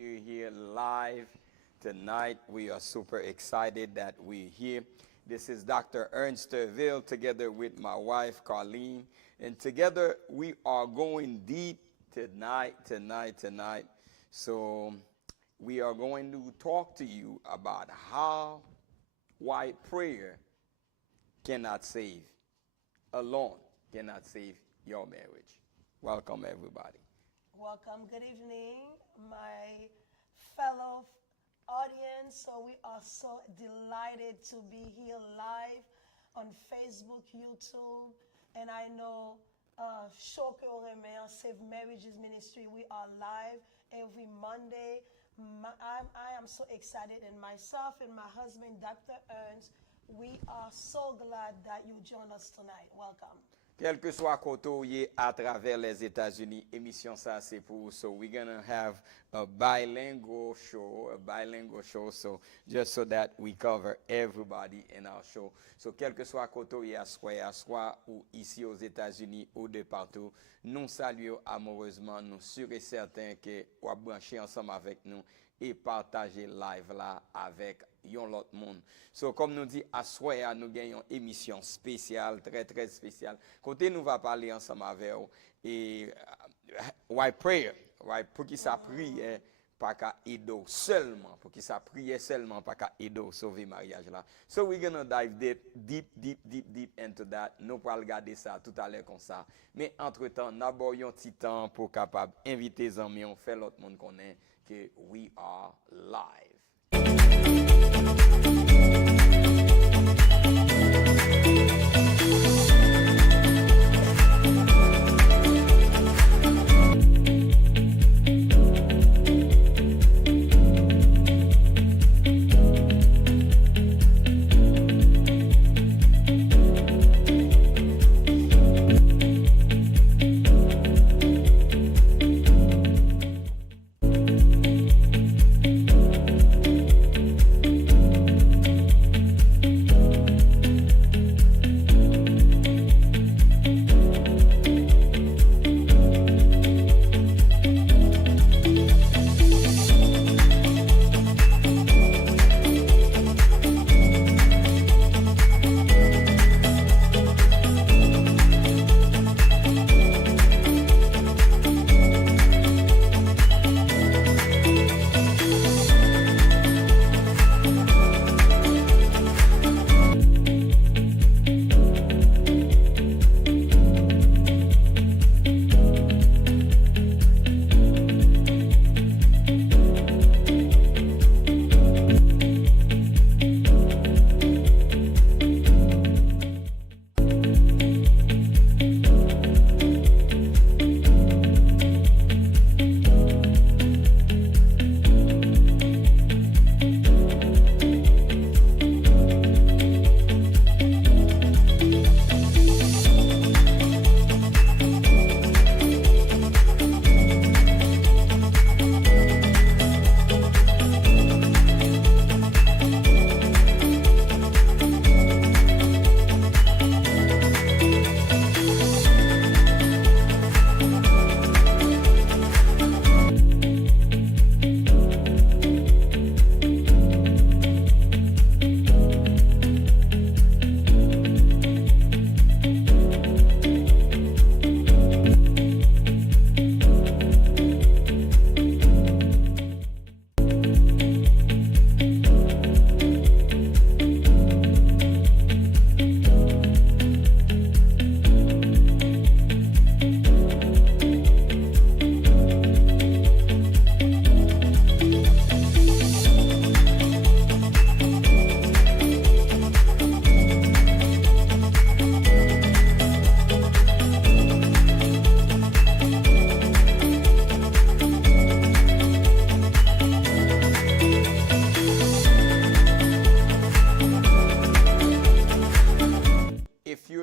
We're here live tonight. We are super excited that we're here. This is Dr. Ernst Thervil together with my wife, Carline. And together we are going deep tonight. So we are going to talk to you about why prayer cannot save alone, cannot save your marriage. Welcome, everybody. Welcome. Good evening, my fellow audience. So we are so delighted to be here live on Facebook, YouTube, and I know Choque Oremer, Save Marriages Ministry. We are live every Monday. I am so excited, and myself and my husband, Dr. Ernst, we are so glad that you join us tonight. Welcome. Quel que soit côté à travers les États-Unis, émission ça c'est pour. So we're gonna have a bilingual show, so just so that we cover everybody in our show. So quel que soit côté à soit ou ici aux États-Unis ou de partout, nous saluons amoureusement, nous sûrs et certains que vous brancher ensemble avec nous et partager live là avec yon l'autre monde. So comme nous dit à soir nous gagnons émission spéciale très spéciale. Côté nous va parler ensemble avec vous et why prayer, why pour qui ça prière pas qu'à aider seulement, pour qui ça prière seulement pas qu'à aider sauver mariage là. So we're going to dive deep into that. Nous pourrons regarder ça tout à l'heure comme ça. Mais entre-temps, d'abord un petit temps pour capable inviter les amis, on fait l'autre monde connaît que we are live.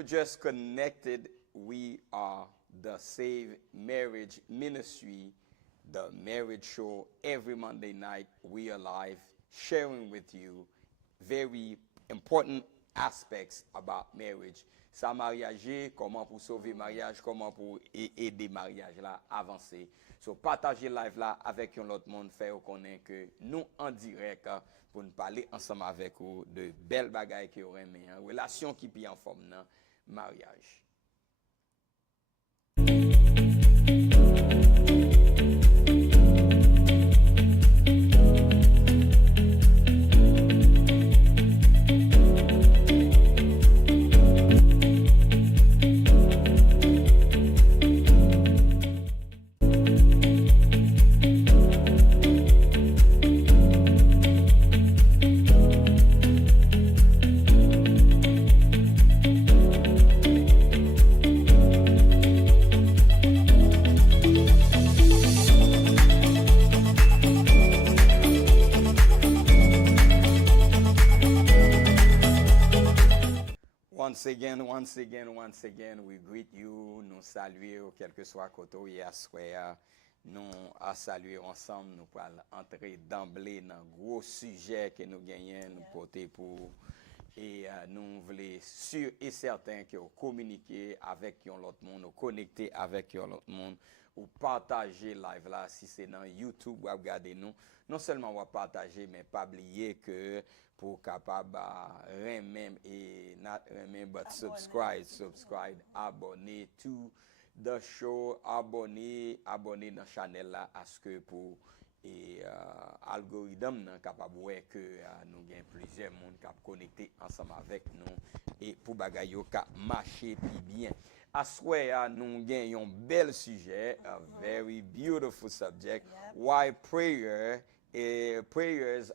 Just connected, we are the Save Marriage Ministry, the marriage show every Monday night. We are live sharing with you very important aspects about marriage. sa mariage, comment pour sauver mariage, comment pour aider mariage là avancer. So partager live là avec un autre monde, faire connaître que nous en direct pour nous parler ensemble avec vous de belles bagailles qui auraient mais une relation qui est en forme dans mariage. Once again, we greet you, nous saluons, quel que soit côté où hier soir, nous à saluer ensemble, nous allons entrer d'emblée dans un gros sujet que nous gagnons, nous porter pour, et nous voulons sûr et certain que vous communiquez avec l'autre monde, vous connecter avec l'autre monde, ou partager live là, si c'est dans YouTube, vous regardez nous, non seulement vous partager, mais pas oublier que pour capable même et not même but subscribe, abonner to the show, abonner dans channel là à ce que pour et algorithme capable ouais que nous gain plusieurs monde cap connecté ensemble avec nous et pour bagay yo ka marcher puis bien. À souhait nous gagnons un bel sujet, a very beautiful subject, why prayers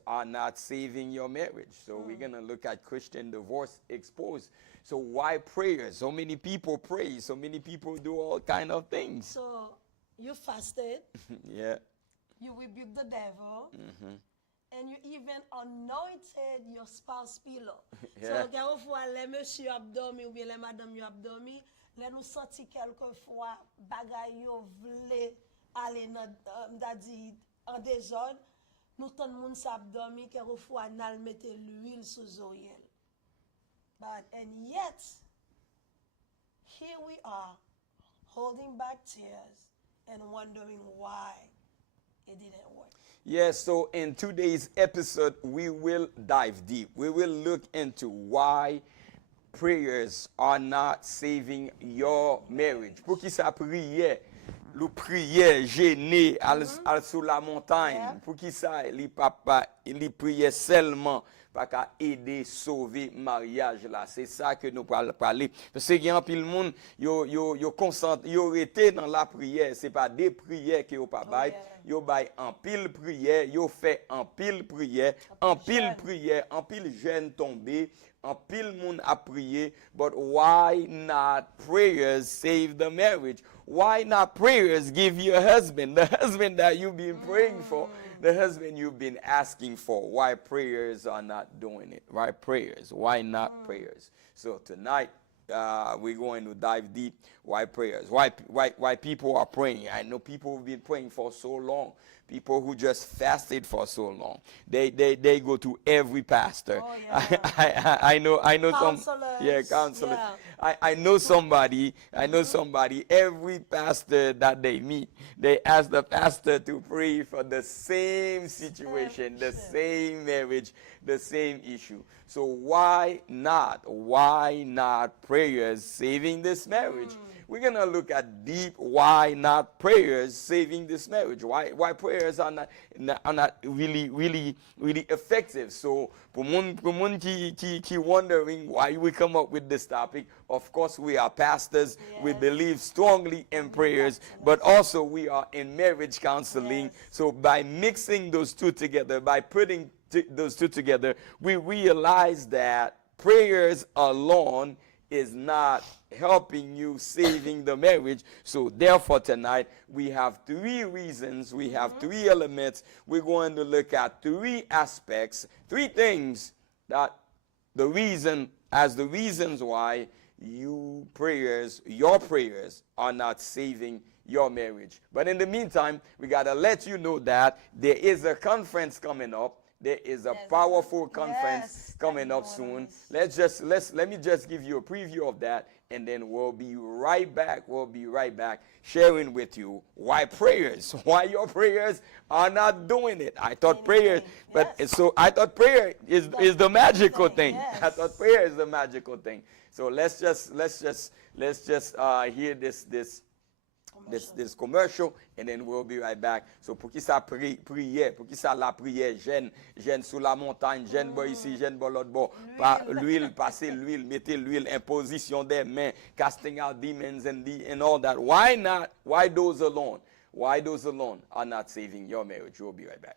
are not saving your marriage. So we're going to look at Christian divorce exposed. So why prayers? So many people pray. So many people do all kind of things. So you fasted. Yeah. You rebuked the devil. And you even anointed your spouse pillow. Yeah. So quelquefois les monsieur abdomi ou bien les madame yo abdomi, les nous senti quelquefois bagay yo vle aller en désordre. Nous tout le monde s'abdomi quelquefois n'al mette l'huile sous oreille. And yet here we are holding back tears and wondering why it didn't work. Yes, so in today's episode we will dive deep. We will look into why prayers are not saving your marriage. Pour qui ça prière le prière gêné sous la montagne pour qui ça li papa il priait seulement pas qu'à aider sauver mariage là c'est ça que nous parler parce que il y a un pile monde yo concentre yo été dans la prière c'est pas des prières que yo pas bail yo bail en pile prière yo fait en pile prière en pile jeûne tombé en pile monde a prié but why not prayers save the marriage? Why not prayers give you a husband, the husband that you've been praying for, the husband you've been asking for? Why prayers are not doing it? Why prayers? Why not prayers? So tonight we're going to dive deep. Why prayers? Why people are praying? I know people who've been praying for so long. People who just fasted for so long. They go to every pastor. Oh, yeah. I know Counselors. some counselors. Yeah. I know somebody, every pastor that they meet, they ask the pastor to pray for the same situation, the same marriage, the same issue. So why not prayers saving this marriage? We're going to look at deep why not prayers saving this marriage. Why prayers are not really effective. So for moun ki wondering why we come up with this topic, of course we are pastors. Yes. We believe strongly in prayers, but also we are in marriage counseling. Yes. So by mixing those two together, by putting those two together, we realize that prayers alone is not helping you saving the marriage. So therefore tonight we have three reasons, we have three elements. We're going to look at three aspects, three things that the reasons why your prayers are not saving your marriage. But in the meantime, we got to let you know that there is a conference coming up There is a Yes, powerful yes, conference coming that up you soon. wanna Let me just give you a preview of that, and then we'll be right back. We'll be right back sharing with you why prayers, why your prayers are not doing it. I thought prayer, but yes. so I thought prayer is the magical thing. Yes. I thought prayer is the magical thing. So let's just hear this commercial, and then we'll be right back. So pour qui ça prière, pour qui ça la prière, jeune sous la montagne, jeune boy ici, jeune boy l'autre bord, pas l'huile, passer l'huile, mettez l'huile, imposition des mains, casting out demons and all that. Why not? Why those alone? Why those alone are not saving your marriage? We'll be right back.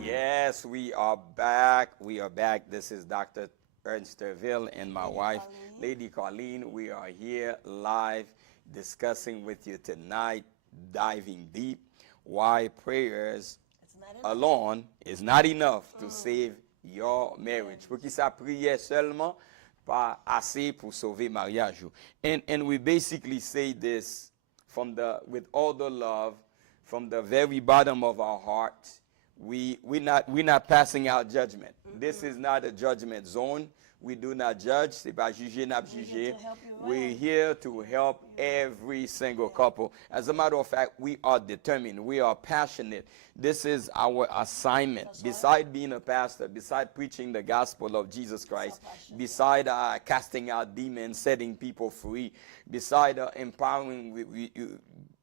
Yes, we are back. We are back. This is Dr. Ernst Thervil and my wife, Lady Carline. We are here live discussing with you tonight, diving deep, why prayers alone is not enough to save your marriage. Pour qui ça prière seulement pas assez pour sauver mariage. And we basically say this with all the love, from the very bottom of our heart. We're not passing out judgment. This is not a judgment zone. We do not judge. C'est pas juger, n'a juger. We're here to help every single couple. As a matter of fact, we are determined. We are passionate. This is our assignment. Beside being a pastor, beside preaching the gospel of Jesus Christ, beside casting out demons, setting people free, beside empowering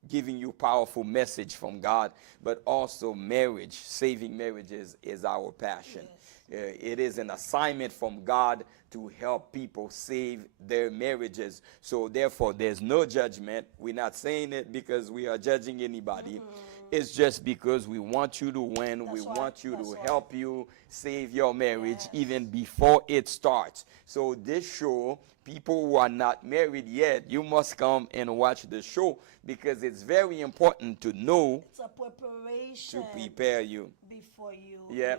giving you powerful message from God, but also marriage, saving marriages is our passion. It is an assignment from God to help people save their marriages. So therefore, there's no judgment. We're not saying it because we are judging anybody. It's just because we want you to win. We want you to help you save your marriage even before it starts. So this show, people who are not married yet, you must come and watch the show because it's very important to know. It's a preparation to prepare you. Before you. Yeah.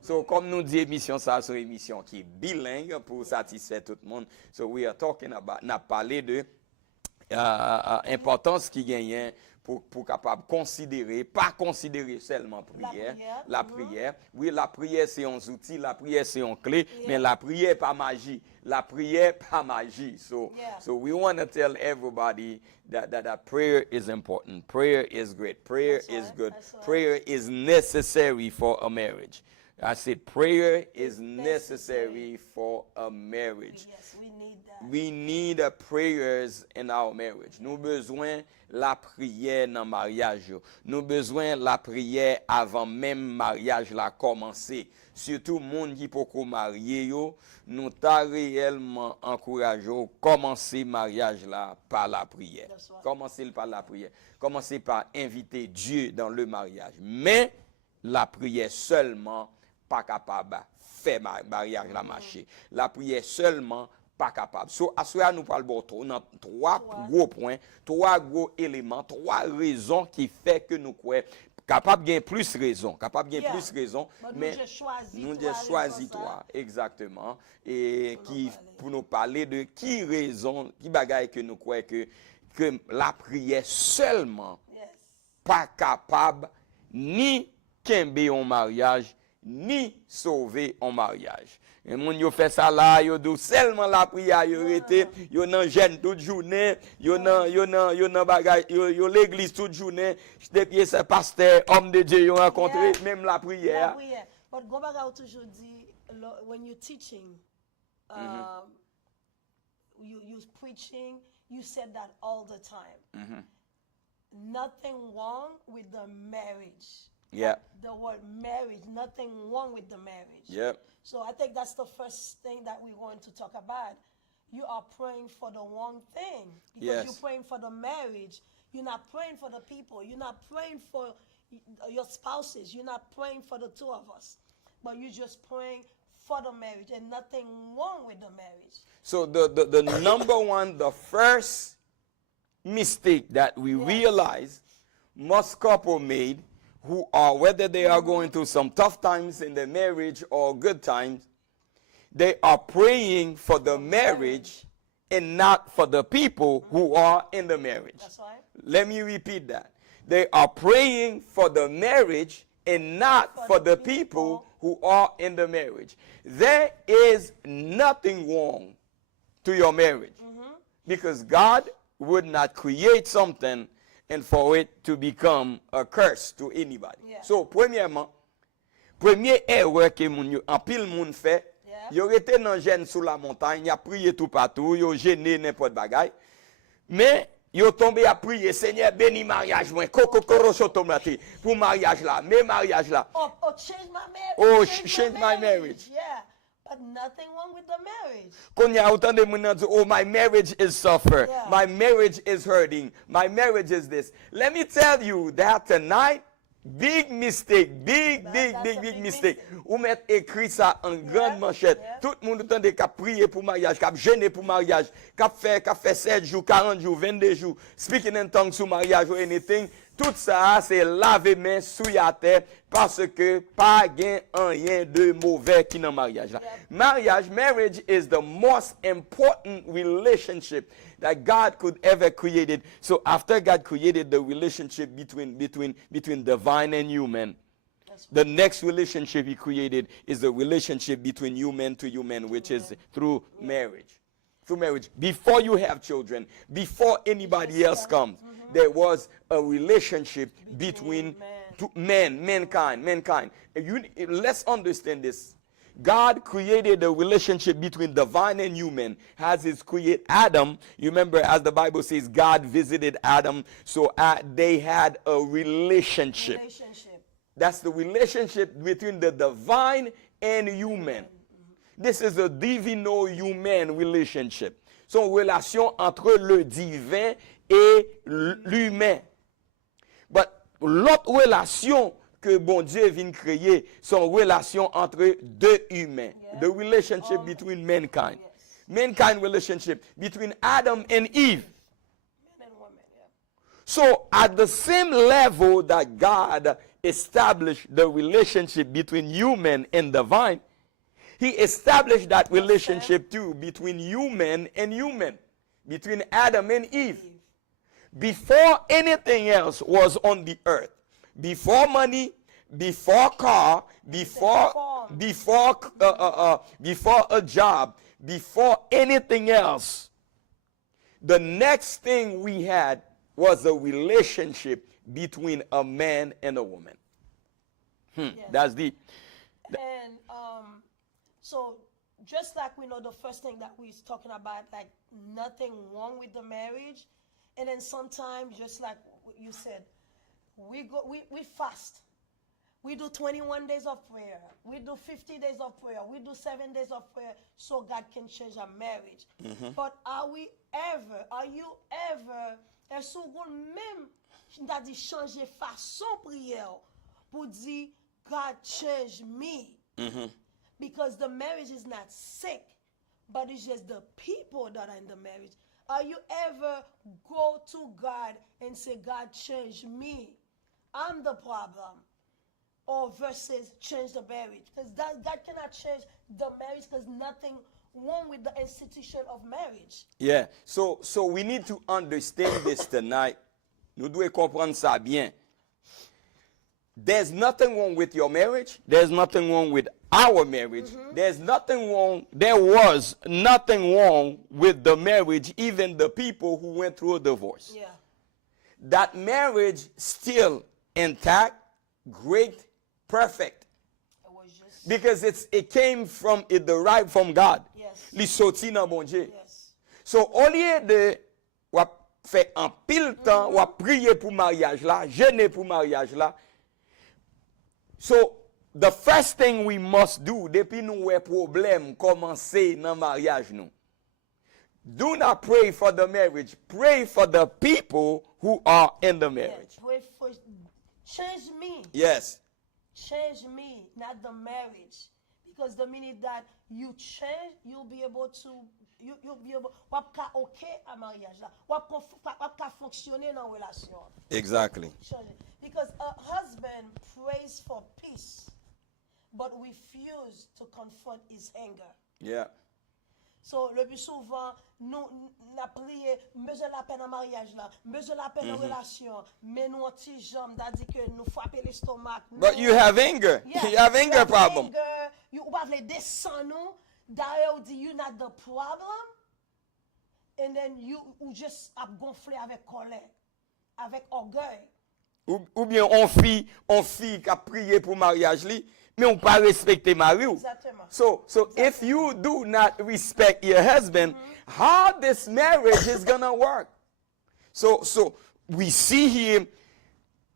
So, comme nous dit, émission ça, c'est une émission qui est bilingue pour satisfaire tout le monde. So, we are talking about, n'a parlé de importance qui gagne pour capable considérer, pas considérer seulement prière, la prière. Oui, la prière c'est un outil, la prière c'est une clé, mais la prière pas magie. La prière pas magie. So we want to tell everybody that prayer is important. Prayer is great. Prayer is good. Prayer is necessary for a marriage. I said prayer is necessary for a marriage. Yes, we need that. We need prayers in our marriage. Nous besoin la prière dans mariage. Nous besoin la prière avant même mariage la commencer. Surtout monde qui poko marié yo, nous t'a réellement encouragé commencer mariage là par la prière. Commencer par la prière. Commencer par inviter Dieu dans le mariage. Mais la prière seulement pas capable faire mariage la marcher. La prière seulement pas capable. So, à ce nous parlons dans trois gros points, trois gros éléments, trois raisons qui fait que nous croyons capable de gagner plus raison, capable de gagner plus raison, mais nous avons choisi toi, exactement, et qui pour nous parler de qui raison, qui bagaille que nous croyons que la prière seulement pas capable ni kembe en mariage, ni sauver en mariage. Et moun yo fait ça là, yo dou seulement la prière yo rete, yo nan jeûne toute journée, yo nan bagay, yo l'église toute journée, depuis ce pasteur, homme de Dieu, yo rencontré même la prière. La prière. But go back out toujours dit when you're teaching, you preaching, you said that all the time. Nothing wrong with the marriage. Yeah. The word marriage, nothing wrong with the marriage. Yep. So I think that's the first thing that we want to talk about. You are praying for the wrong thing. Because you're praying for the marriage. You're not praying for the people. You're not praying for your spouses. You're not praying for the two of us. But you're just praying for the marriage and nothing wrong with the marriage. So the number one, the first mistake that we realize most couple made who are, whether they are going through some tough times in their marriage or good times, they are praying for the marriage and not for the people who are in the marriage. That's right. Let me repeat that. They are praying for the marriage and not for the people who are in the marriage. There is nothing wrong to your marriage because God would not create something and for it to become a curse to anybody. So, premièrement, premier erreur que en pile moun fait, yo rete nan jeûne sous la montagne, y a prié tout partout, yo gêné n'importe bagaille, mais yo tombé à prier, Seigneur bénis mariage moi, tomate pour mariage là, mais mariage là. Change my marriage. Change my marriage. Yeah. But nothing wrong with the marriage. Konya autant de moun nan oh my marriage is suffer. My marriage is hurting. My marriage is this. Let me tell you that tonight, big mistake, big mistake. Ou met écrit ça en grande manchette. Tout le monde entend qu'a prier pour mariage, qu'a gêner pour mariage, qu'a fait 7 jours, 40 jours, 22 jours, speaking in tongues sur mariage or anything. Tout ça, c'est laver main sous la terre parce que pas gain rien de mauvais qui dans mariage là. Marriage is the most important relationship that God could ever created. So after God created the relationship between divine and human, the next relationship he created is the relationship between human to human, which is through marriage. Through marriage. Before you have children, before anybody else comes, there was a relationship between mankind. Let's understand this. God created a relationship between divine and human. As He created Adam, you remember as the Bible says, God visited Adam, so they had a relationship. That's the relationship between the divine and human. This is a divino-human relationship. C'est une relation entre le divin et l'humain. But l'autre relation que bon Dieu vient créer, c'est une relation entre deux humains. The relationship between mankind. Mankind relationship between Adam and Eve. So at the same level that God established the relationship between human and divine, He established that relationship too between human and human, between Adam and Eve. Before anything else was on the earth, before money, before car, before a job, before anything else, the next thing we had was a relationship between a man and a woman. That's deep. And so just like we know the first thing that we're talking about, like nothing wrong with the marriage, and then sometimes just like you said, we fast. We do 21 days of prayer. We do 50 days of prayer. We do 7 days of prayer so God can change our marriage. But are you ever, est-ce qu'on même n'a dit changer façon prière pour dire God change me? Because the marriage is not sick, but it's just the people that are in the marriage. Are you ever go to God and say, God, change me? I'm the problem. Or versus change the marriage. Because God cannot change the marriage because nothing wrong with the institution of marriage. Yeah. So we need to understand this tonight. Nous devons comprendre ça bien. There's nothing wrong with your marriage. There's nothing wrong with our marriage. There was nothing wrong with the marriage, even the people who went through a divorce. Yeah. That marriage still intact, great, perfect. It was just. Because it derived from God. Yes. Li soti nan bon Dieu. Yes. So, au lieu de wap fait en pile temps, wap prier pour mariage là, jeûner pour mariage là. So, the first thing we must do, depuis nous wè problème commencer nan mariage nou. Do not pray for the marriage. Pray for the people who are in the marriage. Yeah. Pray for, change me. Yes. Change me, not the marriage. Because the minute that you change, you'll be able to, you'll be able, wap ka okay a mariage la. Wap ka fonctionner dans relation. Exactly. Because a husband prays for peace, but refuse to confront his anger. Yeah. So, le plus souvent, nous n'a prié, besoin la peine en mariage là, besoin la peine en relation, mais nous anti jambe, t'a dit que nous frapper l'estomac. But you have anger. Yeah, You have anger problem. Anger, you have les descendre nous, d'ailleurs dit you not the problem, and then you just a gonflé avec colère, avec orgueil. Ou bien on fille qui a prié pour mariage li, mais on pas respecter mari ou. Exactement. So if you do not respect your husband, how this marriage is gonna work? So we see here,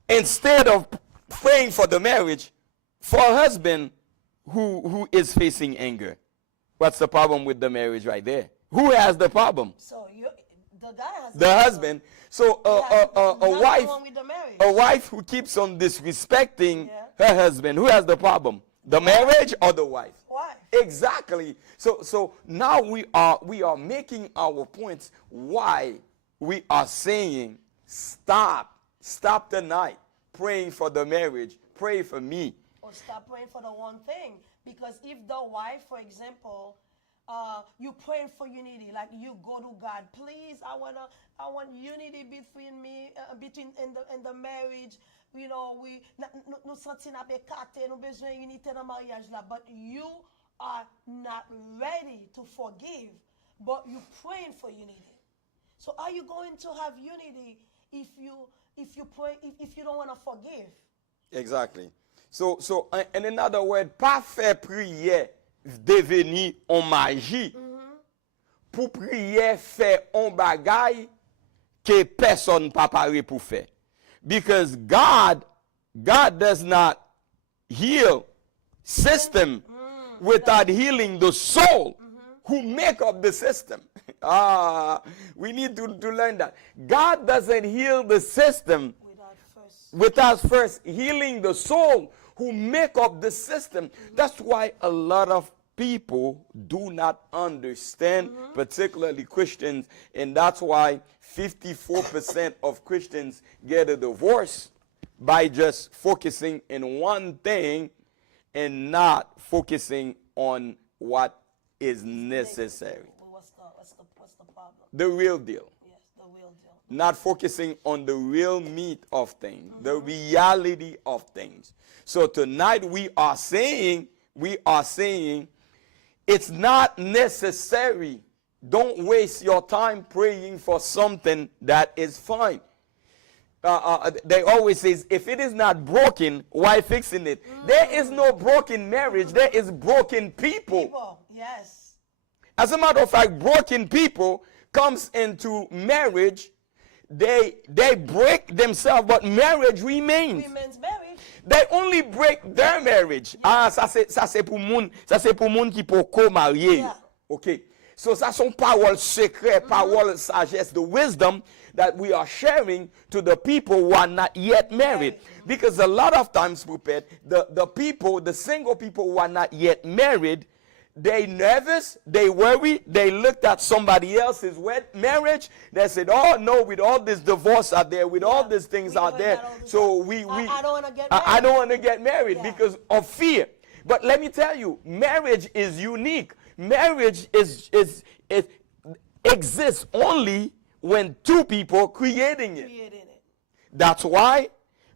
instead of praying for the marriage, for a husband who is facing anger. What's the problem with the marriage right there? Who has the problem? So the guy has The husband. So a wife who keeps on disrespecting her husband, who has the problem? The marriage or the wife? Wife. Exactly. So now we are making our points why we are saying stop tonight praying for the marriage, pray for me. Or stop praying for the one thing. Because if the wife, for example, you praying for unity, like you go to God, please, I want unity between me, in the marriage. You know, nous sentis na bekate, nous besoin unité dans mariage là, but you are not ready to forgive, but you praying for unity. So are you going to have unity if you pray if you don't want to forgive? Exactly. So in another word, pas faire prière devenir en magie. Pour prier faire un bagay que personne pas paré pour faire. Because God does not heal system without healing the soul who make up the system. We need to learn that. God doesn't heal the system without first healing the soul who make up the system. That's why a lot of people do not understand, particularly Christians, and that's why 54% of Christians get a divorce by just focusing in one thing and not focusing on what is necessary. What's the problem? The real deal. Yes, the real deal. Not focusing on the real meat of things, the reality of things. So tonight we are saying it's not necessary. Don't waste your time praying for something that is fine. They always say, if it is not broken, why fixing it? There is no broken marriage. There is broken people. Yes. As a matter of fact, broken people comes into marriage. They break themselves, but marriage remains. Remains marriage. They only break their marriage. Yes. Ça c'est pour moun qui peut co-marier. Yeah. Okay. So ça sont paroles secrètes, paroles sagesse, the wisdom that we are sharing to the people who are not yet married. Because a lot of times, Rupert, the single people who are not yet married, they nervous, they worry, they looked at somebody else's marriage, they said, oh no, with all this divorce out there, with all these things out there, so I don't want to get married. I don't want to get married because of fear. But let me tell you, marriage is unique. Marriage exists only when two people creating it. That's why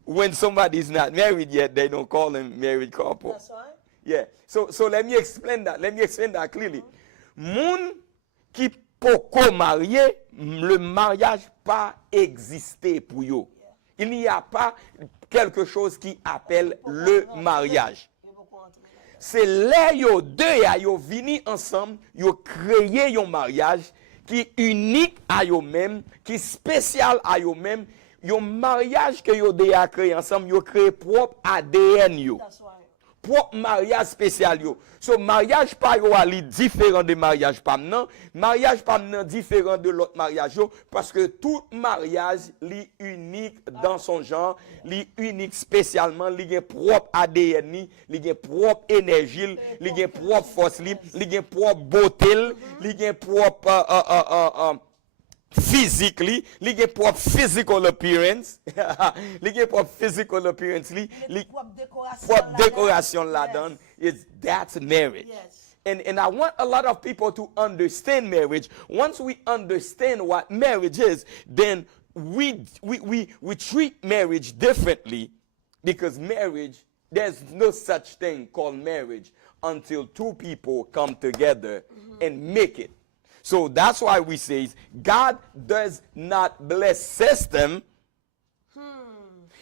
when somebody's not married yet, they don't call them married couple. That's right. Yeah. So let me explain that. Let me explain that clearly. Moun qui poko marié, le mariage pas existé pour yo. Il n'y a pas quelque chose qui appelle le mariage. C'est là yo deux a yo vini ensemble, yo créé un mariage qui unique à yo même, qui spécial à yo même. Yon mariage que yo déjà créé ensemble, yo créé propre ADN yo. Propre mariage spécial yo. So mariage pa yo ali différent de mariage pa nan. Mariage pa nan différent de l'autre mariage yo parce que tout mariage li unique dans son genre, li unique spécialement, li gen propre ADN ni, li gen propre énergie, li gen propre force li gen propre beauté, li gen propre physically, li gen propre physical appearance, li gen propre physical appearance, li propre décoration la donne. That's marriage. Yes. And I want a lot of people to understand marriage. Once we understand what marriage is, then we treat marriage differently because marriage, there's no such thing called marriage until two people come together and make it. So that's why we say God does not bless system.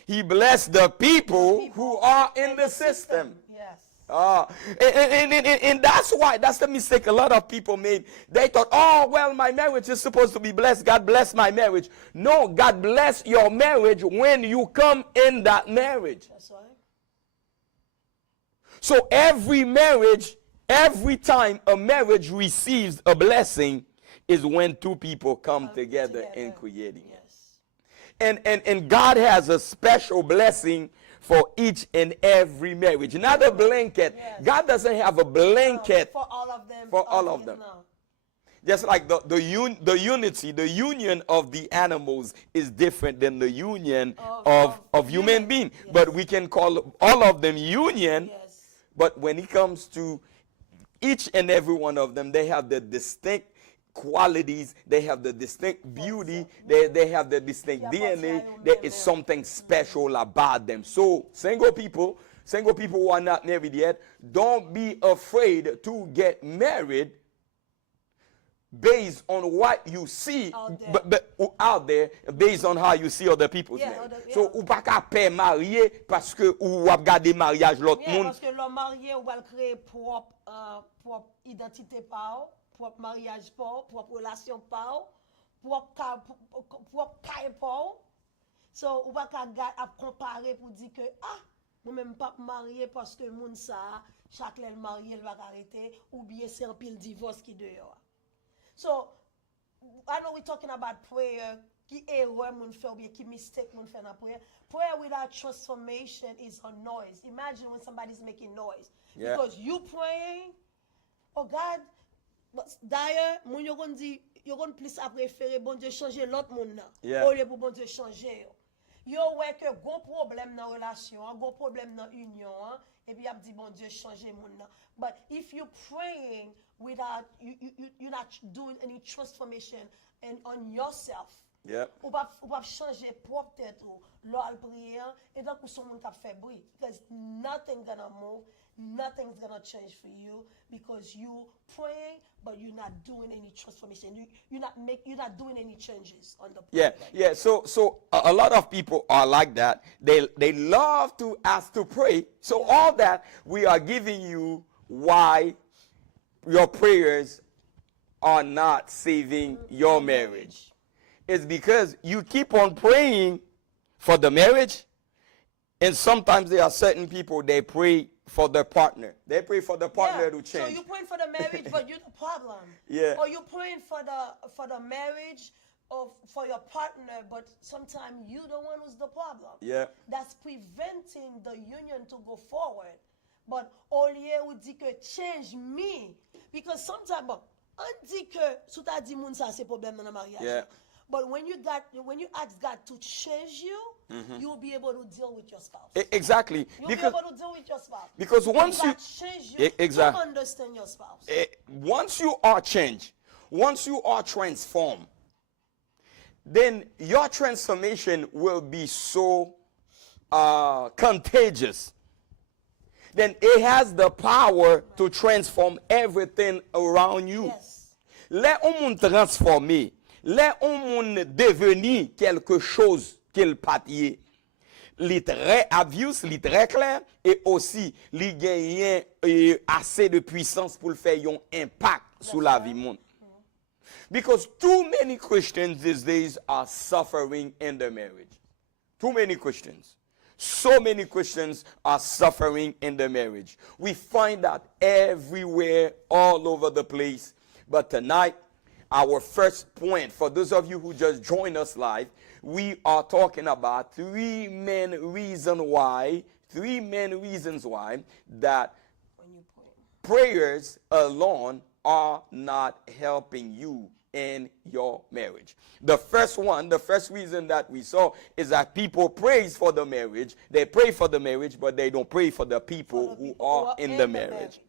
He bless the people who are in the system. Yes. And that's the mistake a lot of people made. They thought, oh, well, my marriage is supposed to be blessed. God bless my marriage. No, God bless your marriage when you come in that marriage. That's right. So every marriage, every time a marriage receives a blessing is when two people come together and creating it. And God has a special blessing for each and every marriage. Not a blanket. Yes. God doesn't have a blanket for all of them. For all of them. No. Just like the unity, the union of the animals is different than the union of human beings. Yes. But we can call all of them union. Yes. But when it comes to each and every one of them, they have the distinct qualities, they have the distinct beauty, they have the distinct DNA. There is something special about them. So single people who are not married yet, don't be afraid to get married based on what you see out there, based on how you see other people's marriage. So ou pas qu'à paix marié parce que ou regarder mariage l'autre monde. Parce que l'homme marié ou va créer propre identité par, propre mariage par, propre relation par, propre caille par. So ou pas qu'à comparer pour dire que moi même pas marié parce que moun ça chaque l'elle marié elle va arrêter ou bien c'est un pile divorce qui dehors. So, I know we're talking about prayer, qui erreur moun fait ou bien qui mistake moun fait dans prayer. Prayer without transformation is a noise. Imagine when somebody's making noise. Yeah. Because you praying, oh God, d'ailleurs, moun yo gon di, yo gon plus a préférer bon Dieu changer l'autre moun nan. Yeah. Au lieu pour bon Dieu changer. Yo ouais que gon problème dans relation, gon problème dans union, et puis a dit bon Dieu changer moun nan. But if you praying without you're not doing any transformation and on yourself. Yep. Ou pas changer propre tête ou l'ol prier et donc son monde t'a fait bruit because nothing gonna move, nothing's gonna change for you because you praying but you're not doing any transformation. You're not doing any changes on the prayer. Yeah. So a lot of people are like that. They love to ask to pray. So all that we are giving you why your prayers are not saving your marriage. It's because you keep on praying for the marriage, and sometimes there are certain people, they pray for their partner. They pray for the partner to change. So you're praying for the marriage, but you're the problem. Yeah. Or you're praying for the marriage or for your partner, but sometimes you're the one who's the problem. Yeah. That's preventing the union to go forward. But au lieu ou dit que change me. Because sometimes, bon, on dit que sous ta dit moun ça c'est problème dans le mariage. Yeah. But when you ask God to change you, you'll be able to deal with your spouse. Exactly. You'll be able to deal with your spouse. Because When once God you change you, exactly. you understand your spouse. Once you are changed, once you are transformed, then your transformation will be so contagious. Then it has the power to transform everything around you. Yes. Les on moun transformer, les on moun devenir quelque chose qu'il papier. Li très obvious, li très clair, et aussi li gagne assez de puissance pour faire un impact sur la vie monde. Because too many Christians these days are suffering in their marriage. Too many Christians. So many Christians are suffering in their marriage. We find that everywhere, all over the place. But tonight, our first point, for those of you who just joined us live, we are talking about three main reasons why that prayers alone are not helping you in your marriage. The first reason that we saw is that people praise for the marriage. They pray for the marriage, but they don't pray for the people who are in the marriage.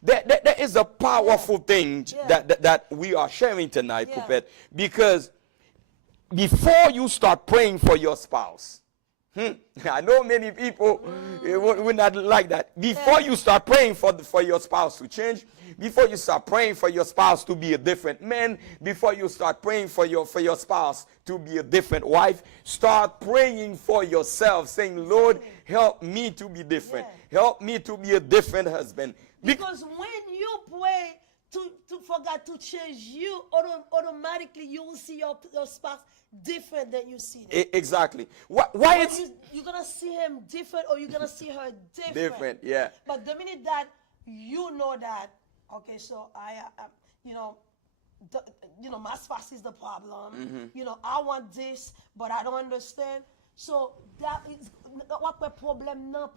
There is a powerful thing that we are sharing tonight, Puppet, because before you start praying for your spouse, I know many people would not like that. Before you start praying for your spouse to change, before you start praying for your spouse to be a different man, before you start praying for your spouse to be a different wife, start praying for yourself, saying, Lord, help me to be different. Help me to be a different husband. Because when you pray for God to change you, automatically you will see your spouse different than you see them. Exactly. Why it's you're gonna see him different, or you're gonna see her different. Different, yeah. But the minute that you know that, okay, so my spouse is the problem. I want this, but I don't understand. So that is what problem now.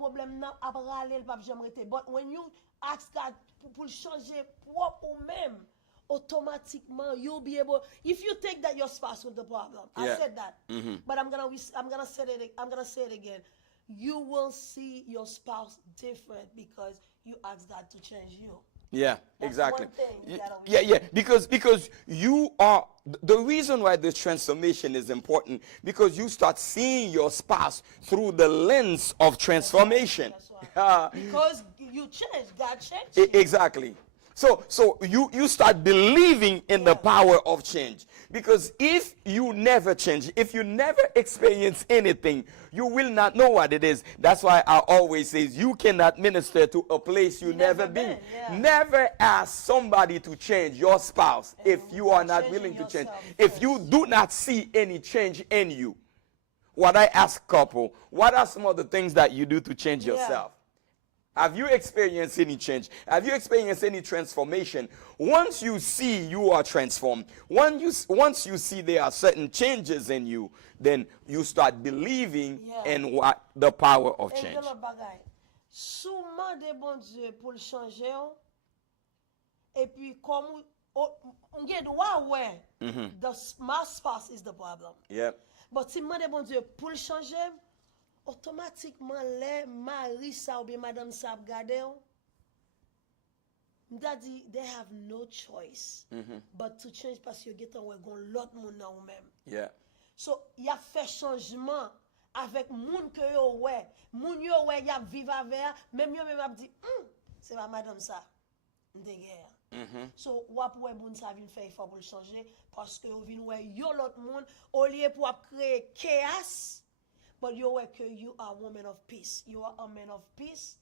But when you ask God pour changer propre ou même, automatiquement you'll be able. If you think that your spouse was the problem, I said that, but I'm gonna say it again. You will see your spouse different because you ask God to change you. Yeah, That's exactly. one thing Yeah. Because you are the reason why this transformation is important, because you start seeing your spouse through the lens of transformation. That's why. Because you change, God changed you. Exactly. So you start believing in the power of change. Because if you never change, if you never experience anything, you will not know what it is. That's why I always say you cannot minister to a place you never been. Never ask somebody to change, your spouse, if you are not willing to change. If you do not see any change in you. What I ask couple, what are some of the things that you do to change yourself? Have you experienced any change? Have you experienced any transformation? Once you see you are transformed, once you see there are certain changes in you, then you start believing in what the power of change. Souvent des bon Dieu pour le changer, et puis comme on get ouais, my spouse is the problem. Yep. But si moi des bon Dieu pour le changer, automatiquement les mari sa ou bien madame sa ap gade Daddy, they have no choice but to change parce que get on gon l'autre moun nan ou même. Yeah. So y a fait changement avec moun que yo ouais, moun yo ouais y a vivre avec, même yo même a dit c'est pas madame ça. De guerre. So wap ouais moun sa vinn faire effort pour le changer parce que yo vinn ouais yo l'autre moun au lieu pour créer chaos. But you work, you are a woman of peace. You are a man of peace.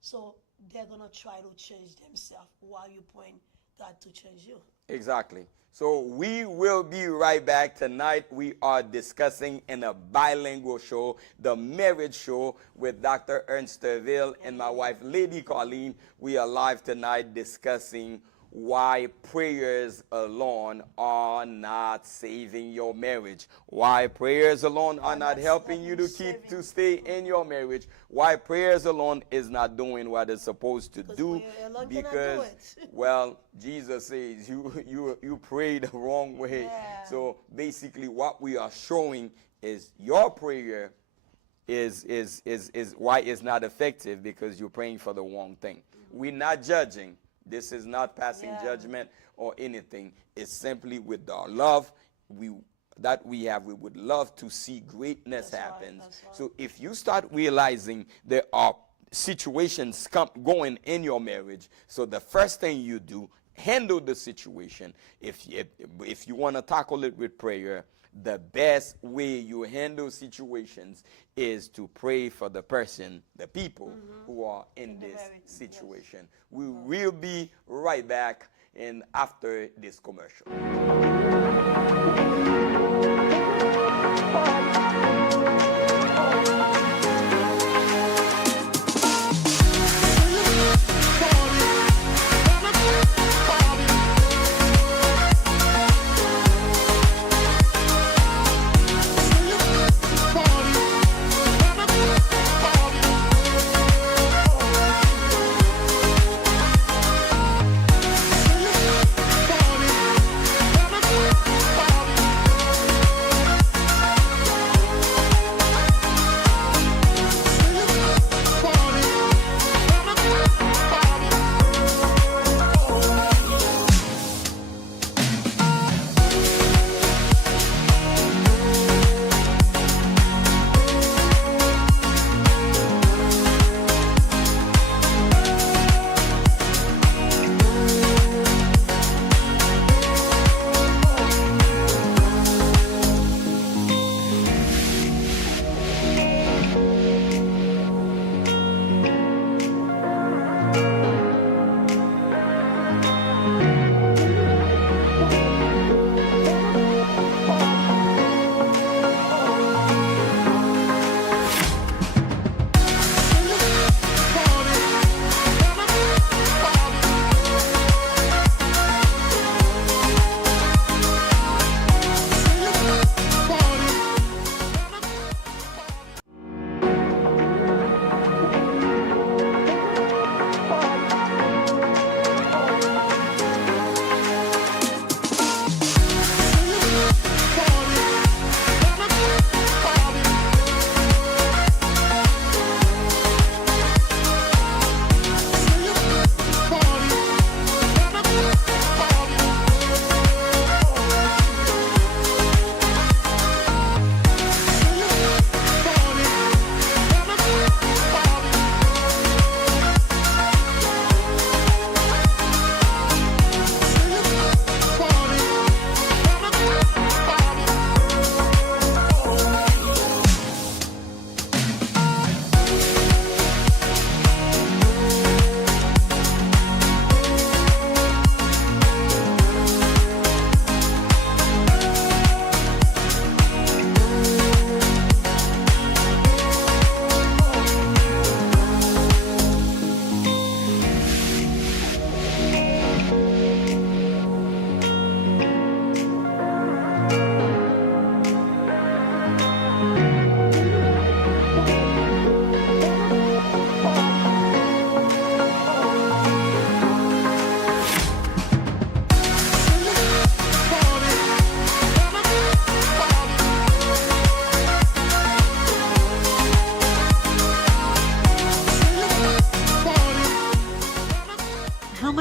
So they're going to try to change themselves while you point God to change you. Exactly. So we will be right back tonight. We are discussing in a bilingual show, the marriage show with Dr. Ernst Thervil and my wife, Lady Carline. We are live tonight discussing why prayers alone are not saving your marriage, why prayers alone are not helping you to stay in your marriage, why prayers alone is not doing what it's supposed to do, because well, Jesus says you pray the wrong way. Yeah. So basically what we are showing is your prayer is why it's not effective, because you're praying for the wrong thing. We're not judging. This is not passing judgment or anything. It's simply with our love that we have. We would love to see greatness happen. Right. So if you start realizing there are situations going in your marriage, so the first thing you do, handle the situation. If you want to tackle it with prayer, the best way you handle situations is to pray for the person, the people who are in this situation. Yes. We will be right back after this commercial.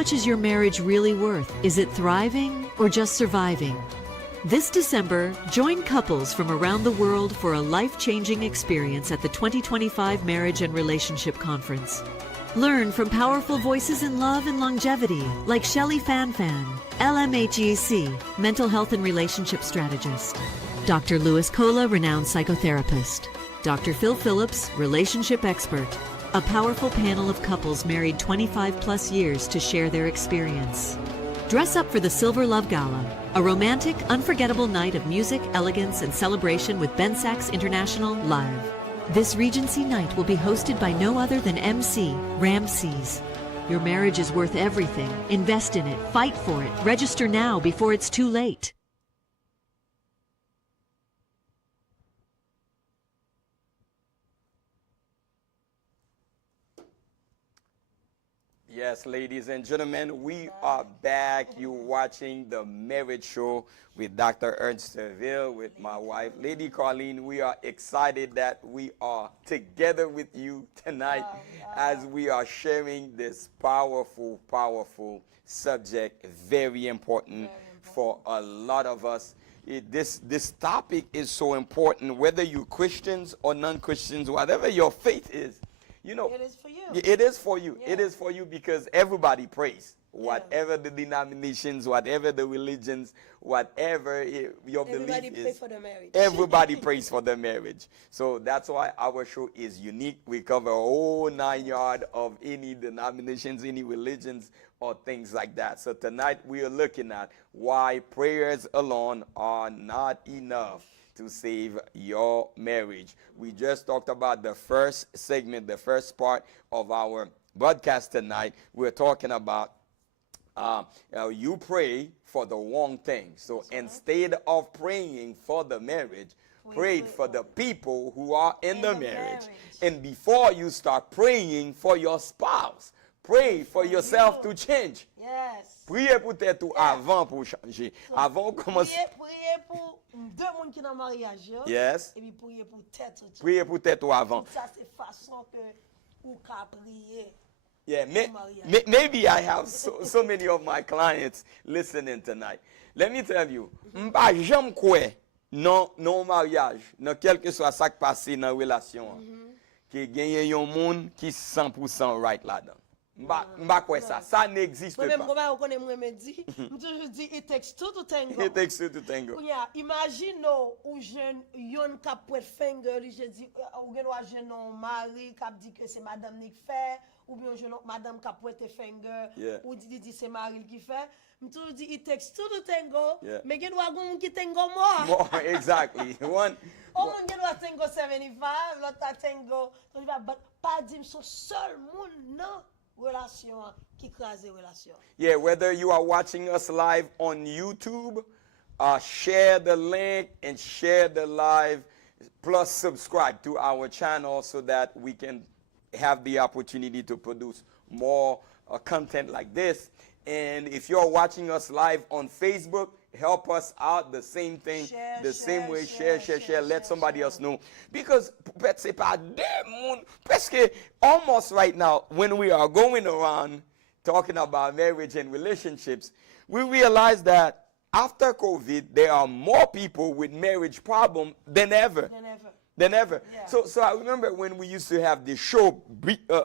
much is your marriage really worth? Is it thriving or just surviving? This December, join couples from around the world for a life-changing experience at the 2025 Marriage and Relationship Conference. Learn from powerful voices in love and longevity like Shelley Fanfan, LMHEC, mental health and relationship strategist; Dr. Louis Cola, renowned psychotherapist; Dr. Phil Phillips, relationship expert. A powerful panel of couples married 25 plus years to share their experience. Dress up for the Silver Love Gala, a romantic, unforgettable night of music, elegance, and celebration with Ben Sachs International live. This Regency night will be hosted by no other than MC Ramses. Your marriage is worth everything. Invest in it. Fight for it. Register now before it's too late. Yes, ladies and gentlemen, we are back. You're watching the Marriage Show with Dr. Ernst Thervil, with my wife, Lady Carline. We are excited that we are together with you tonight as we are sharing this powerful, powerful subject, very important for a lot of us. This topic is so important, whether you're Christians or non-Christians, whatever your faith is. You know, It is for you. it is for you. Yeah. It is for you because everybody prays. Whatever the denominations, whatever the religions, whatever your Everybody belief pray is. for the marriage. Everybody prays for the marriage. So that's why our show is unique. We cover a whole 9 yards of any denominations, any religions, or things like that. So tonight we are looking at why prayers alone are not enough to save your marriage. We just talked about the first segment, the first part of our broadcast tonight. We're talking about you pray for the wrong thing. So instead of praying for the marriage, pray for the people who are in the marriage. And before you start praying for your spouse, pray for yourself to change. Yes. Priez peut-être avant pour changer. Avant commencer. Priez pour deux personnes qui sont en mariage. Yes. Et puis priez pour tête. Priez peut-être avant. Ça c'est façon que ou ka prier. Yeah, maybe I have so many of my clients listening tonight. Let me tell you, m'pa jamais kwe non mariage, non quel que soit ça qui passe dans relation, qui gagne yon monde qui 100% right là-dedans. M'pa kwe ça, ça n'existe Moi-même, pas. comment on connaît moi me dit, je toujours dis it takes two to tango. It takes two to tango. Imagine ou jeune yon ka pour finger, je dis ou gen wa jeune non mari qui dit que c'est madame qui fait ou bien jeune madame qui pour finger ou dit c'est mari qui fait. Je toujours dis it takes two to tango, mais gen wa gon qui tango moi. More, exactly. One. On gen wa tango 75, l'autre tango. Donc pas dire son seul monde non. Relation qui crase relation. Yeah, whether you are watching us live on YouTube, share the link and share the live, plus subscribe to our channel so that we can have the opportunity to produce more content like this. And if you're watching us live on Facebook, help us out. The same thing, same way. Share. Let somebody else know. Because almost right now, when we are going around talking about marriage and relationships, we realize that after COVID, there are more people with marriage problems than ever. Yeah. So I remember when we used to have the show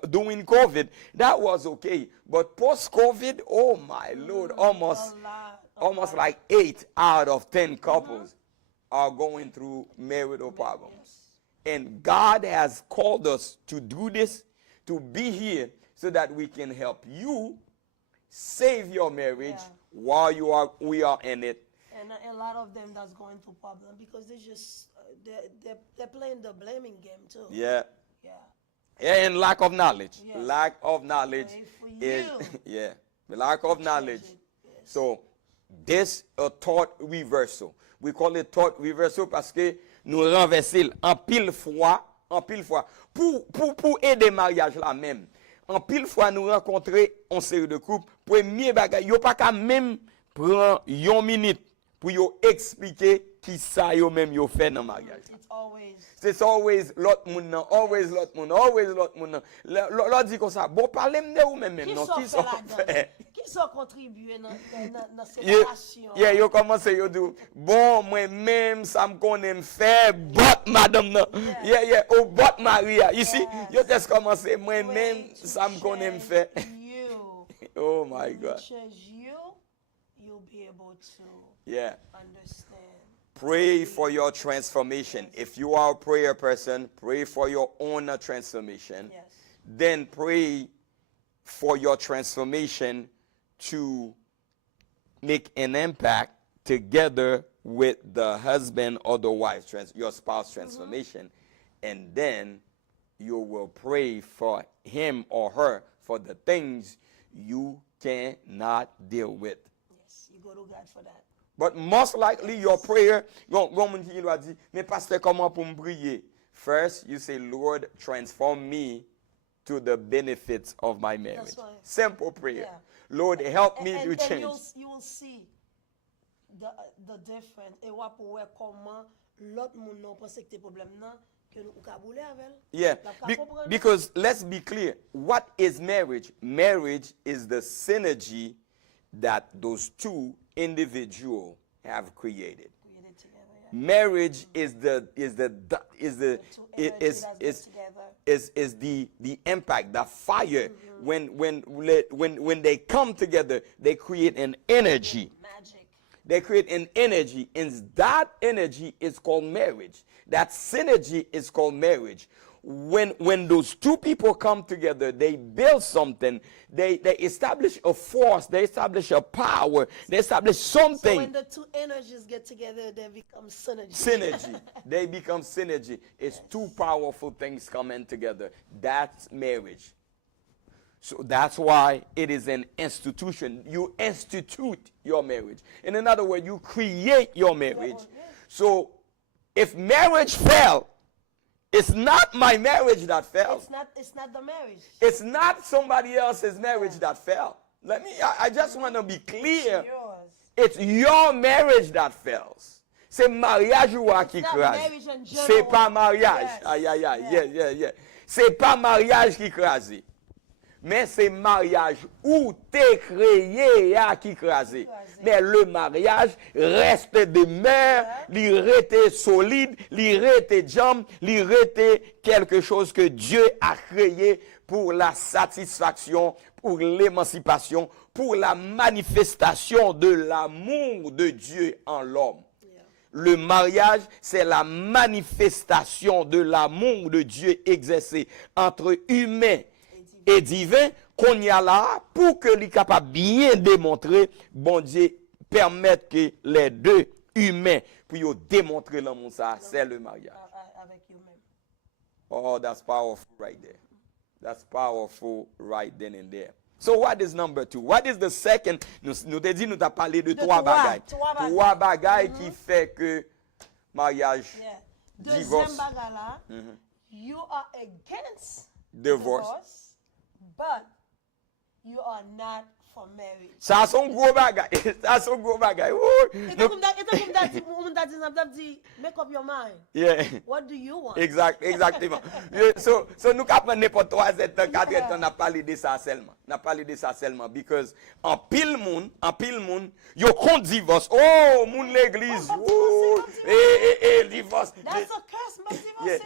during COVID, that was okay. But post-COVID, oh my Lord, almost like 8 out of 10 couples are going through marital problems. And God has called us to do this, to be here, so that we can help you save your marriage while we are in it. And a lot of them that's going through problem because they just they're playing the blaming game too. Yeah, and lack of knowledge. Yes. Lack of knowledge is lack of knowledge. Yes. So this a thought reversal. We call it thought reversal parce que nous renverser en pile fois pour aider mariage là même. En pile fois nous rencontrer en série de couple, premier bagay yo pas ka même prend 1 minute pour yo expliquer qui ça yo même yo fait dans mariage. It's always l'autre monde, always l'autre monde. L'autre dit comme ça, bon parlez me ou même non qui sont fait. Qui sont contribué dans cette relation. Yo commence yo dit bon moi même ça me connaît faire but madame non. Oh but Maria. You see, yo just commencer moi même ça me connaît faire. Oh my God. You'll be able to understand. Pray for your transformation. If you are a prayer person, pray for your own transformation. Yes. Then pray for your transformation to make an impact together with the husband or the wife, your spouse transformation. And then you will pray for him or her for the things you cannot deal with. Yes, you go to God for that. But most likely your prayer, mais pasteur, comment pour me prier? First, you say, Lord, transform me to the benefits of my marriage. Right. Simple prayer. Yeah. Lord, help me to and change. you will see the difference. Et wa pou wè comment l'autre moun nan pense que tes problèmes nan que nous ka boule avec. Yeah, because let's be clear. What is marriage? Marriage is the synergy that those two individuals have created. Marriage is the impact, the fire. When they come together, they create an energy. Magic. They create an energy, and that energy is called marriage. That synergy is called marriage. When those two people come together, they build something. They establish a force. They establish a power. They establish something. So when the two energies get together, they become synergy. Synergy. They become synergy. It's two powerful things coming together. That's marriage. So that's why it is an institution. You institute your marriage. In other words, you create your marriage. So if marriage fell, it's not my marriage that fell. It's not the marriage. It's not somebody else's marriage that fell. I just want to be clear. It's your marriage that fails. C'est mariage ou qui crase. C'est pas mariage. Aïe aïe aïe. Yeah. C'est pas mariage qui crase. Mais c'est mariage où t'es créé à qui crasé. Mais le mariage reste demeure, il reste solide, il reste jambe, il reste quelque chose que Dieu a créé pour la satisfaction, pour l'émancipation, pour la manifestation de l'amour de Dieu en l'homme. Le mariage, c'est la manifestation de l'amour de Dieu exercé entre humains et divin qu'on y a là pour que les capable bien démontrer, bon Dieu permettre que les deux humains pour démontrer l'amour ça, c'est le mariage. Avec eux-mêmes. Oh, that's powerful right there. That's powerful right then and there. So what is number 2? What is the second? Nous te dit nous t'a parlé de trois bagailles. Trois bagailles qui fait que mariage, divorce. Deuxième bagaille là, you are against divorce. But you are not for marriage. Ça son gros bagage. Ça son gros bagage. Make up your mind. Yeah. What do you want? Exactement. So nous capons n'importe 3 ans, 4 ans, n'a parlé de ça seulement. N'a parlé de ça seulement because en pile monde, yo compte divorce. Oh, moun l'église. Oh, divorce. That's a curse, but divorce.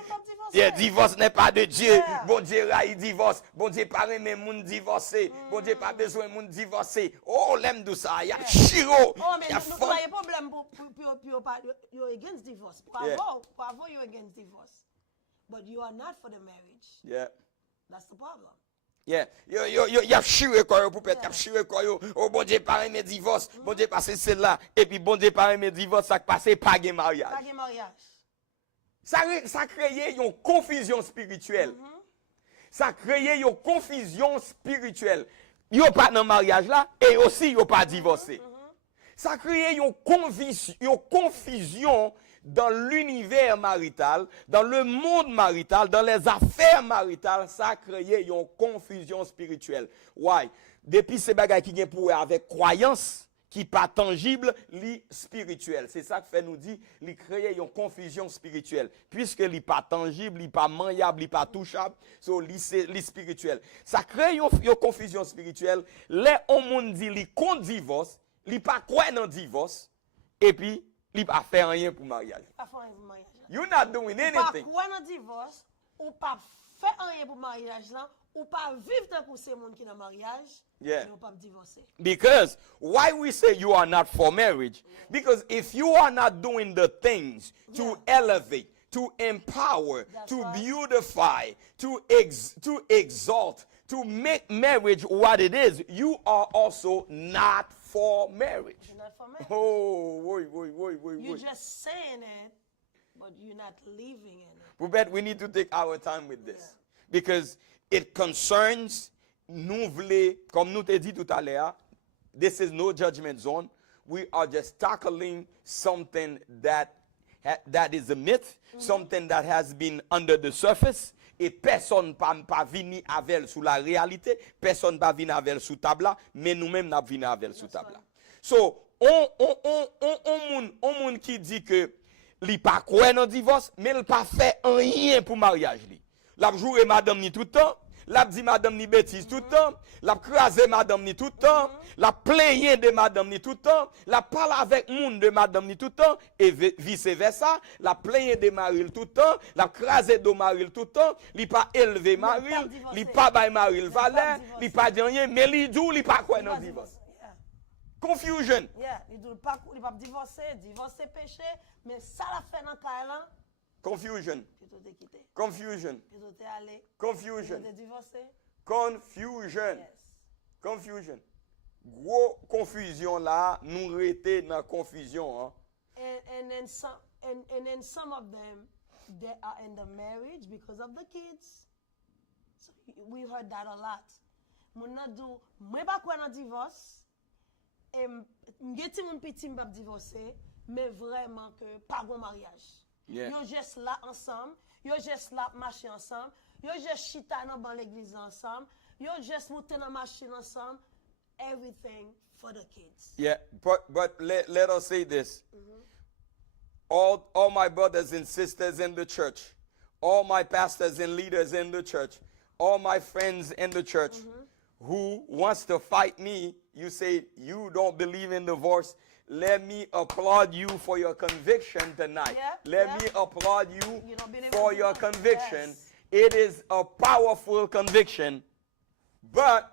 Yeah, divorce n'est pas de Dieu. Bon Dieu raille divorce. Bon Dieu pas aimer moun divorcer. Bon Dieu pas besoin moun divorcer. Oh, l'aime de ça. Il y a chiro. Oh, mais nous pas de problème pour you're against divorce. Pavo, you're against divorce. But you are not for the marriage. Yeah. That's the problem. Yeah, y a chiré quoi pour peut-être y a chiré quoi oh bon Dieu pas aimer divorce, bon Dieu passer celle-là et puis bon Dieu pas aimer divorce ça passer pas de mariage. Pas de mariage. Ça crée une confusion spirituelle. Ça crée une confusion spirituelle. Yo pas dans mariage là et aussi yo pas divorcé. Ça crée une confusion dans l'univers marital, dans le monde marital, dans les affaires maritales, ça crée une confusion spirituelle. Why? Depuis ces bagages qui viennent pour avec croyance qui pas tangible, li spirituel. C'est ça que fait nous dit, li créer une confusion spirituelle. Puisque li pas tangible, li pas maniable, li pas touchable, so li c'est li spirituel. Ça crée une confusion spirituelle. Les on dit li contre divorce, li pas croire dans divorce et puis li pas faire rien pour mariage. You're not doing anything. Pas croire dans divorce ou pas faire rien pour mariage là. Ou pas vivre tant que ces monde qui dans mariage, ou pas divorcer. Because why we say you are not for marriage? Because if you are not doing the things to elevate, to empower, to beautify, to exalt, to make marriage what it is, you are also not for marriage. You're not for marriage. Oh, You're just saying it, but you're not living in it. We need to take our time with this because it concerns nous voulons, comme nous t'ai dit tout à l'heure, this is no judgment zone. We are just tackling something that is a myth, something that has been under the surface. Et personne pas vini avec sous la réalité, personne pas vini avec sous table, mais nous-mêmes n'a vini avec sous table. So, on moun qui dit que li pas croit dans divorce, mais il pas fait rien pour mariage li. L'a joué madame ni tout le temps, l'a dit madame ni bêtise tout le temps, l'a crasé madame ni tout le temps, l'a plaigné de madame ni tout le temps, l'a parlé avec monde de madame ni tout le temps, et vice versa, l'a plaigné de Maril tout le temps, l'a crasé de Maril tout le temps, li pas élevé Maril, li pas bay Maril valeur, li pas dit rien, mais li dit li pas quoi dans divorce. Confusion. Yeah, il dit pas divorcer, divorcer péché, mais ça la fait dans Carline. Confusion. Confusion. Confusion. Confusion. Yes. Confusion. Gros confusion là, nous rete dans confusion. Hein? And then some of them, they are in the marriage because of the kids. So we heard that a lot. Mona do, moi pas quoi dans divorce. M'geti mon petit m'pa divorcer, mais vraiment que pas bon mariage. Yeah. Yo juste là ensemble, yo juste là marcher ensemble, yo juste chita dans l'église ensemble, yo juste monter dans machine ensemble, everything for the kids. Yeah, but let us say this. All my brothers and sisters in the church, all my pastors and leaders in the church, all my friends in the church who wants to fight me, you say you don't believe in divorce. Let me applaud you for your conviction tonight. Let me applaud you for your conviction. Yes. It is a powerful conviction. But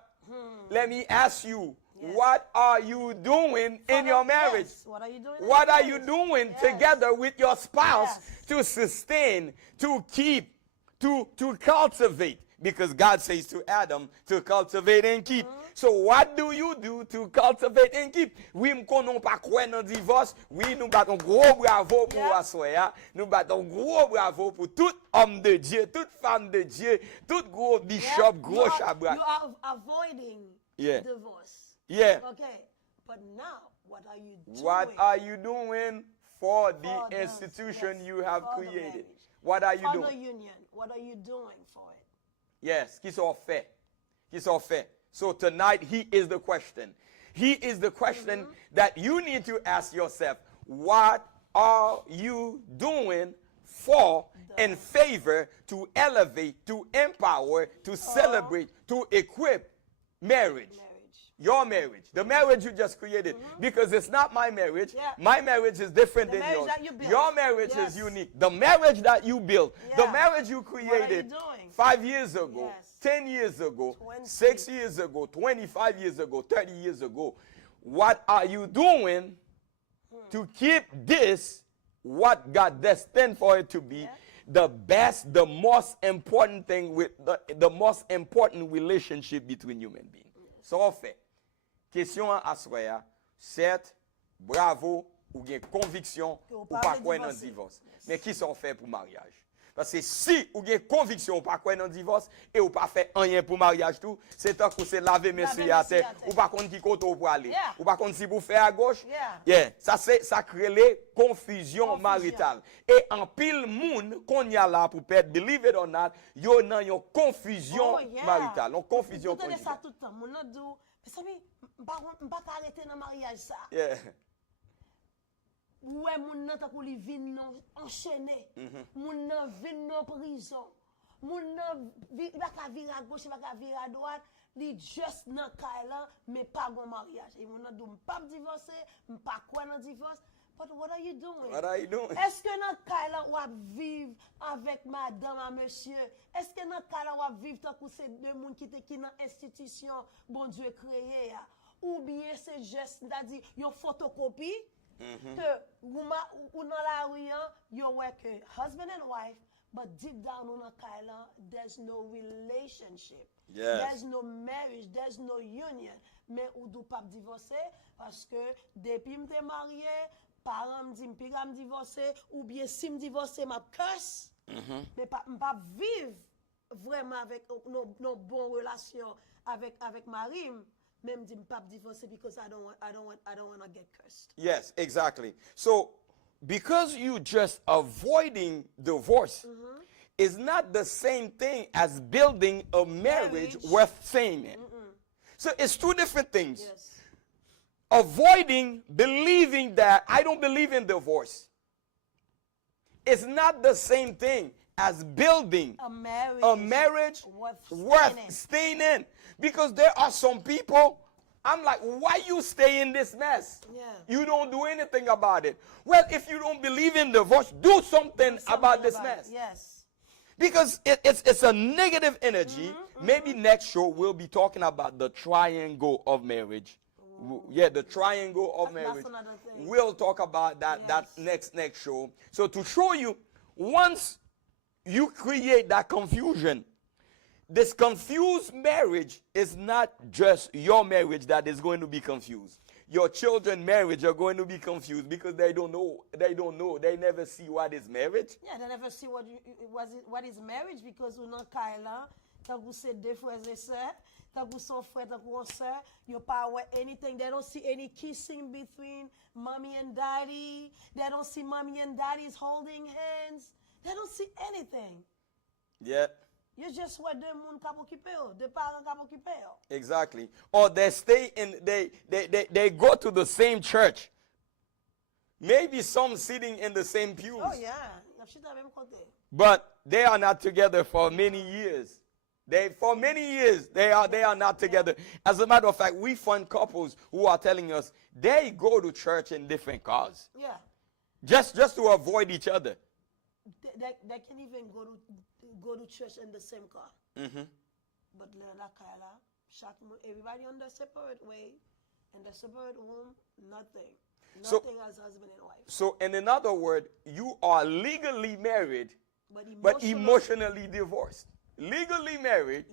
let me ask you, what are you doing in your marriage? Yes. What are you doing? What are you doing together with your spouse to sustain, to keep, to cultivate? Because God says to Adam to cultivate and keep. So what do you do to cultivate and keep? Oui, m'konon pas croire dans divorce. Oui, nous battons gros bravo pour Assoya. Nous battons gros bravo pour tout homme de Dieu, toute femme de Dieu, tout gros bishop, gros chabra. You are avoiding divorce. Yeah. Okay. But now, what are you doing? What are you doing for the institution you have created? What are you doing? For the union, what are you doing for it? Yes, qui sont faits. Qui sont faits. So tonight, he is the question. He is the question that you need to ask yourself. What are you doing for, in favor, to elevate, to empower, to celebrate, to equip marriage? Your marriage, the marriage you just created, because it's not my marriage. Yeah. My marriage is different The than marriage yours. that you built. Your marriage is unique. The marriage that you built, the marriage you created doing? 5 years ago, Yes. 10 years ago, 20. 6 years ago, 25 years ago, 30 years ago. What are you doing to keep this what God destined for it to be? The best, the most important thing with the most important relationship between human beings. So en fait, question à soya, certes, bravo, ou bien conviction, ou pas quoi dans divorce. Mais qui sont fait pour mariage? Parce que si ou bien conviction ou pas quoi dans divorce et ou pas fait rien pour mariage tout, c'est tant que c'est laver monsieur à terre, ou pas contre qui côté pour aller, ou pas contre si vous faire à gauche. Ça crée les confusion maritale. Et en pile moun qu'on y a là pour perdre, believe it or not, yo nan yon confusion maritale, yon confusion conjugale. conjugale. Ça tout le temps, mon a dit, mais ça pas arrêter dans mariage ça. Ouais, moun nan ta kou li vin non enchaîné. Moun nan vin non prison. Moun nan va ka vire à gauche, va ka vire à droite, li juste nan Carline mais pas bon mariage. Et moun nan dou m'pa divorcer, m'pa quoi dans divorce. But what are you doing? What are you doing? Est-ce que dans Carline ou vivre avec madame à monsieur? Est-ce que dans Carline ou vivre tant que c'est deux moun qui dans institution bon Dieu créé ou bien c'est juste c'est-à-dire une photocopie? Que ou dans la rue, you work husband and wife, but deep down on a Carline, there's no relationship. There's no marriage, there's no union. Mais ou do pas divorcer parce que depuis m'te marié, parents me dit m'piga me divorcer ou bien si me divorcer m'a curse. Mais pas vivre vraiment avec nos bonnes relations avec Marim, même dit pas divorcer because I don't want to get cursed. Yes, exactly. So, because you just avoiding divorce is not the same thing as building a marriage worth staying in. So it's two different things. Yes. Avoiding believing that I don't believe in divorce. It's not the same thing as building a marriage worth staying in. Because there are some people, I'm like, why you stay in this mess? Yeah. You don't do anything about it. Well, if you don't believe in divorce, do something about this mess. Yes. Because it's a negative energy. Maybe next show we'll be talking about the triangle of marriage. Yeah, the triangle of marriage. That's another thing. We'll talk about that next show. So to show you, once you create that confusion, this confused marriage is not just your marriage that is going to be confused. Your children's marriage are going to be confused because they don't know. They never see what is marriage. Yeah, they never see what is marriage because you know Carline, tant que c'est deux frères et sœurs, tant que son frère, tant que son sœur, you pas aware anything. They don't see any kissing between mommy and daddy. They don't see mommy and daddy's holding hands. They don't see anything. Yeah. You just what deux moun k'ap occupé yo, deux parents k'ap occupé yo. Exactly. Or they stay in, they go to the same church. Maybe some sitting in the same pews. Oh yeah, y a chita même côté. But they are not together for many years. For many years, they are not together. As a matter of fact, we find couples who are telling us they go to church in different cars. Yeah. Just to avoid each other. They can even go to church in the same car. But everybody on the separate way, in the separate room, nothing. Nothing as husband and wife. So in other words, you are legally married, but emotionally divorced. Legally married,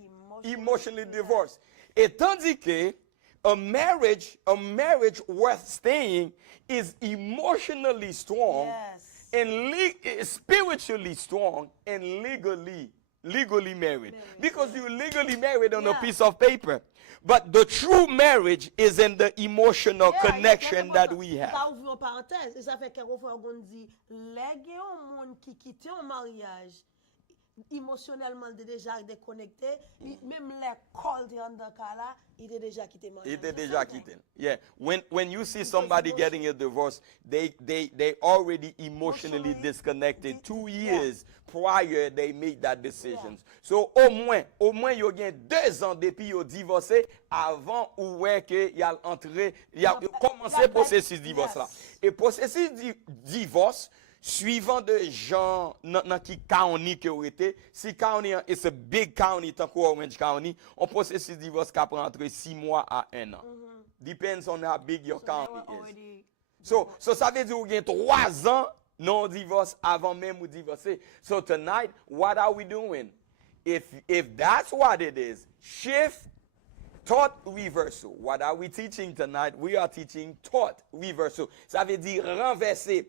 emotionally divorced. Et tandis que a marriage worth staying is emotionally strong. Yes. And spiritually strong and legally married. Because you're legally married on a piece of paper. But the true marriage is in the emotional connection that we have. Ça ouvre une parenthèse. Et ça fait quelquefois on dit, les gens qui quittent un mariage, émotionnellement déjà déconnecté, même les cols dans le cas là, il est déjà quitté mariage. Il est déjà quitté. Yeah. When you see somebody getting a divorce, they already emotionally disconnected 2 years prior they made that decision. So au moins you gain 2 ans depuis you divorcé avant ou ouais que y a entré, y a commencé le processus divorce là. Et processus divorce suivant de gens dans qui county que vous êtes, si county is a big county tant que Orange County, on processus divorce qui prend entre 6 mois à 1 an. Depends on how big your county is. So ça veut dire vous avez 3 ans non divorce avant même vous divorcer. So tonight, what are we doing? If that's what it is, shift thought reversal. What are we teaching tonight? We are teaching thought reversal. Ça veut dire renverser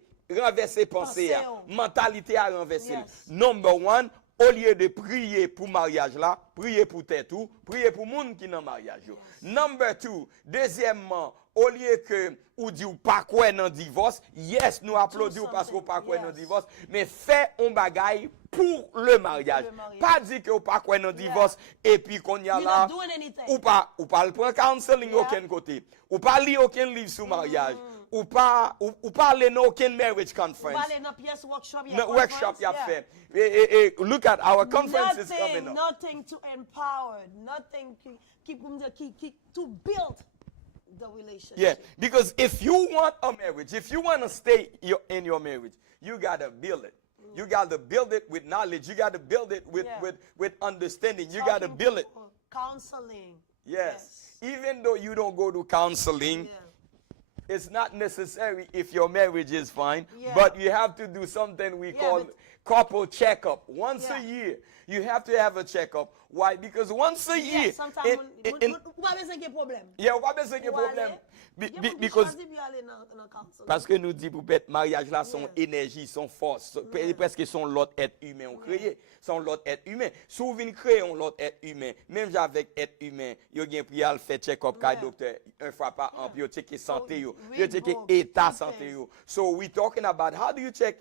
pensée, mentalité à renverser. Number 1, au lieu de prier pour mariage là, prier pour tête ou, prier pour monde qui dans mariage. Number 2, deuxièmement, au lieu que ou dit ou pas quoi dans divorce, yes, nous applaudissons parce qu'on pas quoi dans divorce, mais fait un bagaille pour le mariage. Pas dire que ou pas quoi dans divorce et puis qu'on y a là ou pas le prendre counseling aucun côté, ou pas lire aucun livre sur mariage. Ou pas aller dans aucun marriage conference. Ou pas aller dans pièce workshop y a fait. Look at our conferences coming up. Nothing to empower, nothing to build the relationship. Yeah, because if you want a marriage, if you want to stay in your marriage, you got to build it. You got to build it with knowledge. You got to build it with understanding. You got to build it. Counseling. Yes. Even though you don't go to counseling, it's not necessary if your marriage is fine, but you have to do something we call couple checkup. Once a year, you have to have a checkup. Why? Because once a year, Yes, sometimes ou pas besoin de problème. yeah, on va pas besoin de problème. Because parce que nous dit pour être mariage là son énergie, son force, presque son l'autre être humain on créé, son l'autre être humain. Si vous venez créer un l'autre être humain, même avec être humain, yo gen pri al fait check-up ka docteur une fois par an, puis yo checker santé yo, yo checker état santé yo. So we talking about how do you check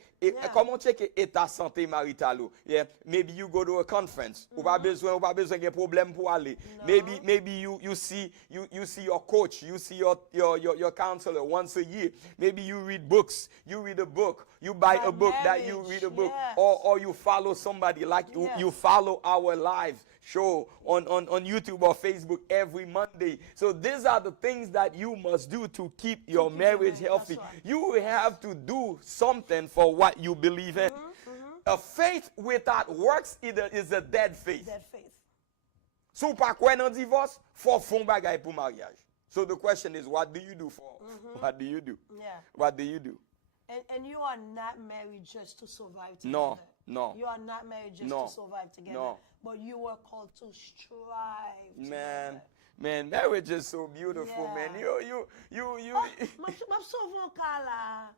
comment checker état santé marital yo. Yeah, maybe you go to a conference. Ou pas besoin de problème pour aller. Maybe you see your coach, you see your counselor once a year. Maybe you read books. You read a book. You buy a book that you read a book. Or you follow somebody like you follow our live show on YouTube or Facebook every Monday. So these are the things that you must do to keep your marriage healthy. You have to do something for what you believe in. A faith without works is a dead faith. Dead faith. So pas quoi dans divorce, faut fond bagay pour mariage. So the question is, what do you do for? What do you do? Yeah. What do you do? And you are not married just to survive together. No. You are not married just to survive together. No. But you were called to strive Man, marriage is so beautiful, man. You. Ma souvent kala.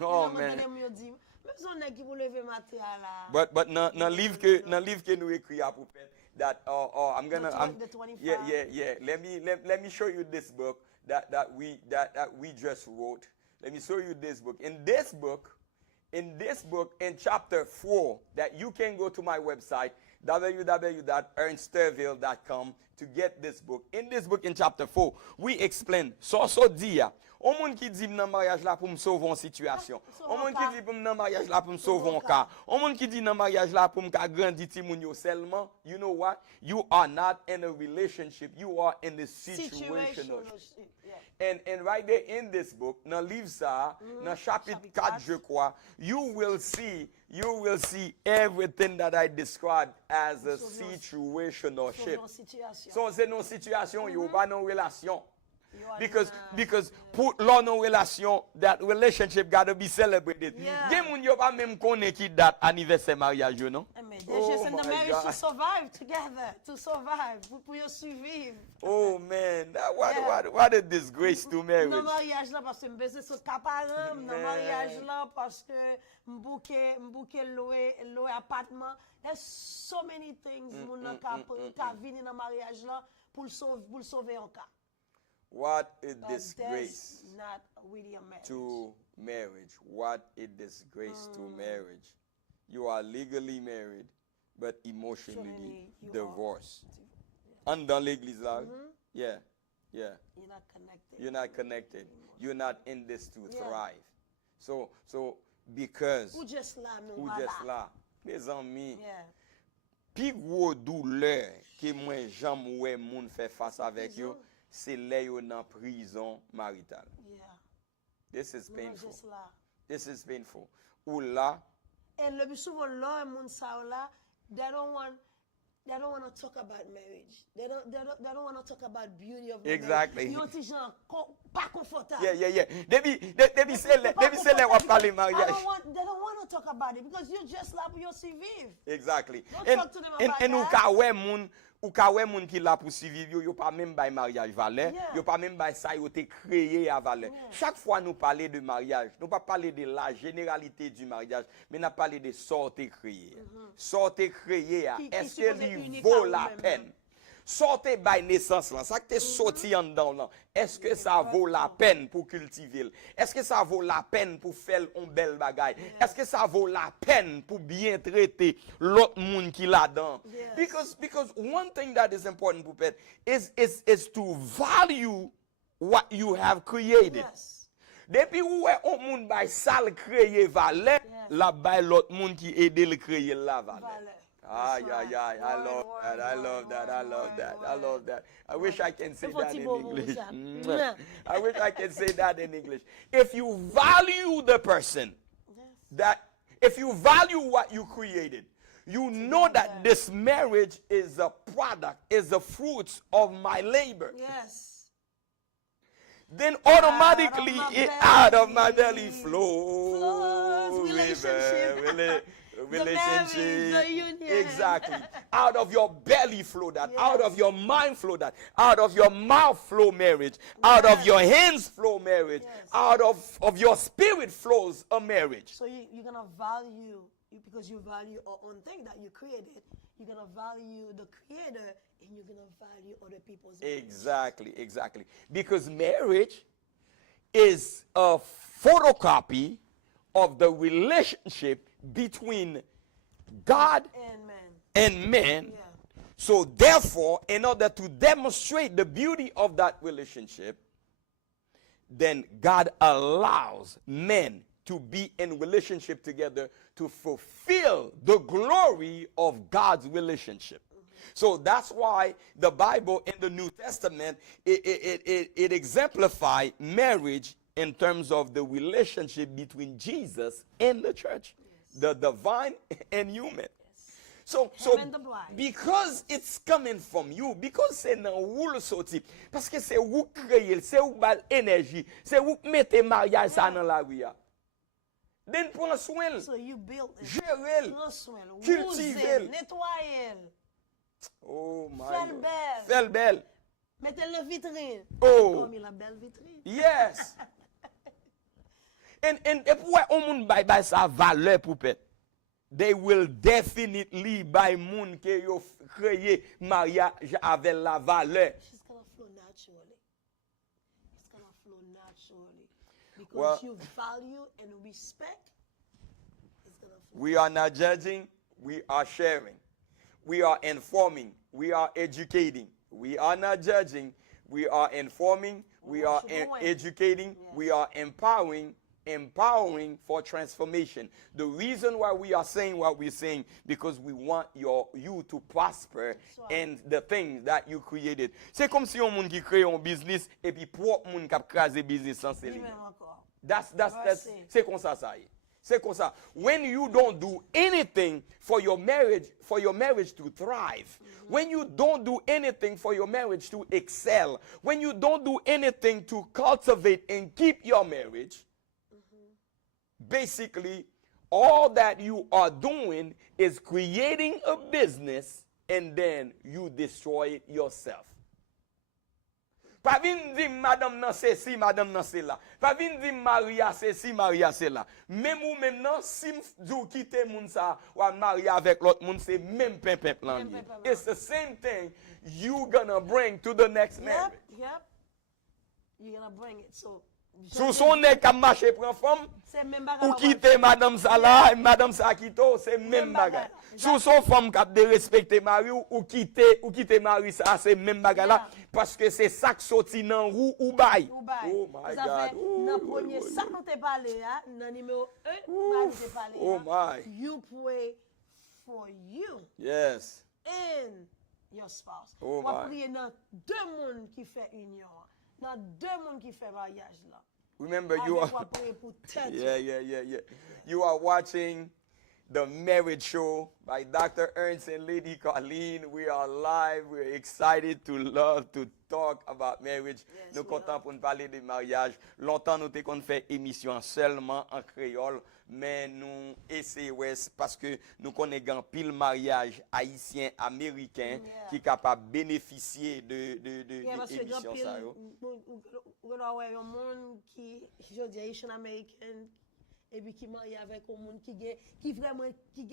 Oh man. But na livre que nous écrit à propos that I'm gonna the 25. Yeah. Let me show you this book that we just wrote. Let me show you this book. In this book, in chapter 4, that you can go to my website www.ernst.com to get this book. In this book, in chapter 4, we explain so dia. On moun qui dit nan mariage là pour me sauver en situation. On moun qui dit pour nan mariage là pour me sauver en cas. On moun qui dit nan mariage là pour me ka grandi ti moun yo seulement. You know what? You are not in a relationship. You are in the situational. And right there in this book, dans livre ça, dans chapitre 4 je crois, you will see everything that I described as a situationship. So c'est non situation, yo pas non relation. Because pour l'on relation, that relationship got to be celebrated. Gen moun yo pa même connaît qui date anniversaire mariage yo non? They're just in the marriage to survive together, to survive, pour yo survivre. Oh man, what a disgrace to marriage. Dans mariage là parce que m'beze sous caparam, dans mariage là parce que m'bouke louer appartement. There's so many things moun ka vini dans mariage là pour sauver en cas. What a disgrace not really a marriage. To marriage. What a disgrace to marriage. You are legally married, but emotionally divorced. And dans l'église là, yeah. You're not connected. You're not connected. You're not in this to thrive. So because ou just là, mes amis, pi gros douleur que moi j'aime ouais moun fait face avec yo. C'est là yo dans prison maritale. This is painful. This is painful. Ou là. And le souvent là moun sa là, they don't want to talk about marriage. They don't want to talk about beauty of marriage. Exactly. Yo ti gens pas confortable. Yeah. Debi c'est là on parler mariage. They don't want to talk about it because you just là pour yo survivre. Exactly. Don't talk to them about and ou ka wè moun ki la pour survivre yo pas même bay mariage valeur, yo pas même bay ça yo te créé à valeur. Chaque fois nous parler de mariage, nous pas parler de la généralité du mariage, mais nous parler de sorte créé. Sorte créé, est-ce que lui vaut la peine? Sortez by naissance là, ça que t'es sorti en dedans là. Est-ce que ça vaut la peine pour cultiver? Est-ce que ça vaut la peine pour faire un bel bagaille? Est-ce que ça vaut la peine pour bien traiter l'autre monde qui là-dedans? Because one thing that is important pour pet is to value what you have created. Depuis où est on monde by sale créer valeur, la by l'autre monde qui aide le créer la valeur. I love that. I wish I can say that in English. I wish I can say that in English. If you value the person, if you value what you created, you know that this marriage is a product, is the fruits of my labor. Yes. Then automatically out of my belly flows relationship. the union. Exactly. Out of your belly flow that. Out of your mind flow that. Out of your mouth flow marriage. Out of your hands flow marriage. Out of your spirit flows a marriage. So you're going to value, because you value your own thing that you created, you're going to value the creator and you're going to value other people's marriage. Exactly. Because marriage is a photocopy of the relationship between God and man. Yeah. So therefore, in order to demonstrate the beauty of that relationship, then God allows men to be in relationship together to fulfill the glory of God's relationship. So that's why the Bible in the New Testament, it exemplifies marriage in terms of the relationship between Jesus and the church, the divine and human. So because it's coming from you, because c'est nan ou le sorti, parce que c'est ou créer, c'est ou bal énergie, c'est ou mette mariage ça dans la rue. Then prends soin. So you build it. Gérer, Prends soin, cultiver, nettoyer. Oh my God. Fais belle. Mettez le vitrine. Oh. Comme la belle vitrine. Yes. And pour on moun bay sa valeur pour pèt. They will definitely buy moun ke yo créé mariage avec la valeur. It's going to flow naturally. It's going to flow naturally. Because Well, you value and respect, it's going to flow. We are not judging, we are sharing. We are informing, we are educating. We are not judging, we are informing, we are educating, we are empowering for transformation. The reason why we are saying what we're saying, because we want you to prosper in the things that you created. C'est comme si on moun qui crée un business et puis propre moun qui crase business sans c'est. That's c'est comme ça ça y est. C'est comme ça. When you don't do anything for your marriage to thrive, when you don't do anything for your marriage to excel, when you don't do anything to cultivate and keep your marriage, basically all that you are doing is creating a business and then you destroy it yourself. Pa vin di madame nan c'est si, madame nan c'est là. Pa vin di Maria c'est si, Maria c'est là. Même ou même nan, si m'dou quitte moun sa, ou Maria avec l'autre moun, c'est même pimpin plan. It's the same thing you gonna bring to the next marriage. Yep. You're gonna bring it. So Sous son nez qui marche prend femme, ou quitte madame ça là, madame ça quitte, c'est même bagage. Sous son femme qui a de respecter mari ou quitter mari ça, c'est même bagage là, parce que c'est ça qui sorti dans roue ou bail. Oh my God. Dans premier ça nous t'ai parlé là, dans numéro 1, nous t'ai parlé. Oh my. You pray for you. Yes. And your spouse. Oh my. On my. dans deux mondes qui fait union. Dans deux mondes qui fait mariage là. Remember you are You are watching the marriage show by Dr. Ernst and Lady Carline. We are live. We're excited to talk about marriage. Nous contents pour nous parler de mariage. Longtemps nous t'ai fait émission seulement en créole, mais nous essayons parce que nous connaissons pile mariage haïtien américain qui est capable de bénéficier de émission ça yo. On a un monde qui je dis haïtien américain et puis qui marie avec un monde qui vraiment qui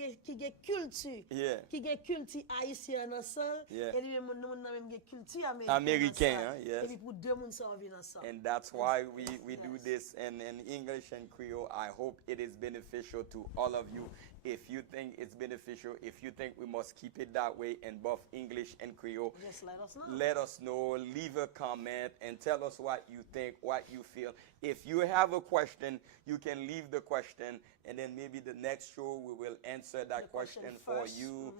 culture qui culture haïtien ensemble et puis nous même culture américain et puis pour deux monde ça vient ensemble. And that's why we do this in English and Creole. I hope it is beneficial to all of you. If you think it's beneficial, if you think we must keep it that way in both English and Creole, just let us know. Let us know. Leave a comment and tell us what you think, what you feel. If you have a question, you can leave the question, and then maybe the next show we will answer that question for you.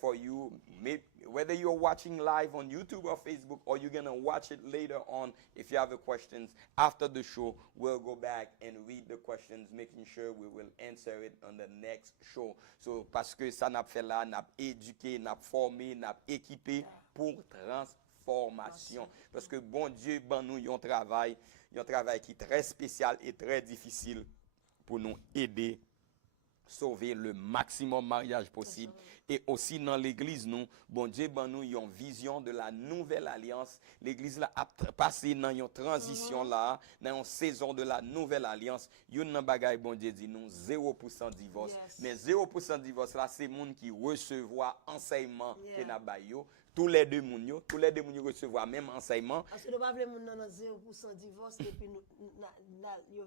For you, maybe, whether you're watching live on YouTube or Facebook, or you're gonna watch it later on. If you have a questions after the show, we'll go back and read the questions, making sure we will answer it on the next show. So parce que ça n'a fait là, n'a éduqué, n'a formé, n'a équipé pour transformation. Parce que bon Dieu, ben nous un travail qui est très spécial et très difficile pour nous aider sauver le maximum mariage possible. Et aussi dans l'église, nous, bon Dieu, ben nous, une vision de la nouvelle alliance. L'église là a passé dans une transition là, dans une saison de la nouvelle alliance. Yon nan bagay, bon Dieu dit, nous 0% divorce. Yes. Mais 0% divorce là, c'est moun qui recevoir enseignement que n'a ba yo. Tous les deux moun yo recevoir même enseignement. Parce que nous ne pouvons pas moun nan 0% divorce et puis nous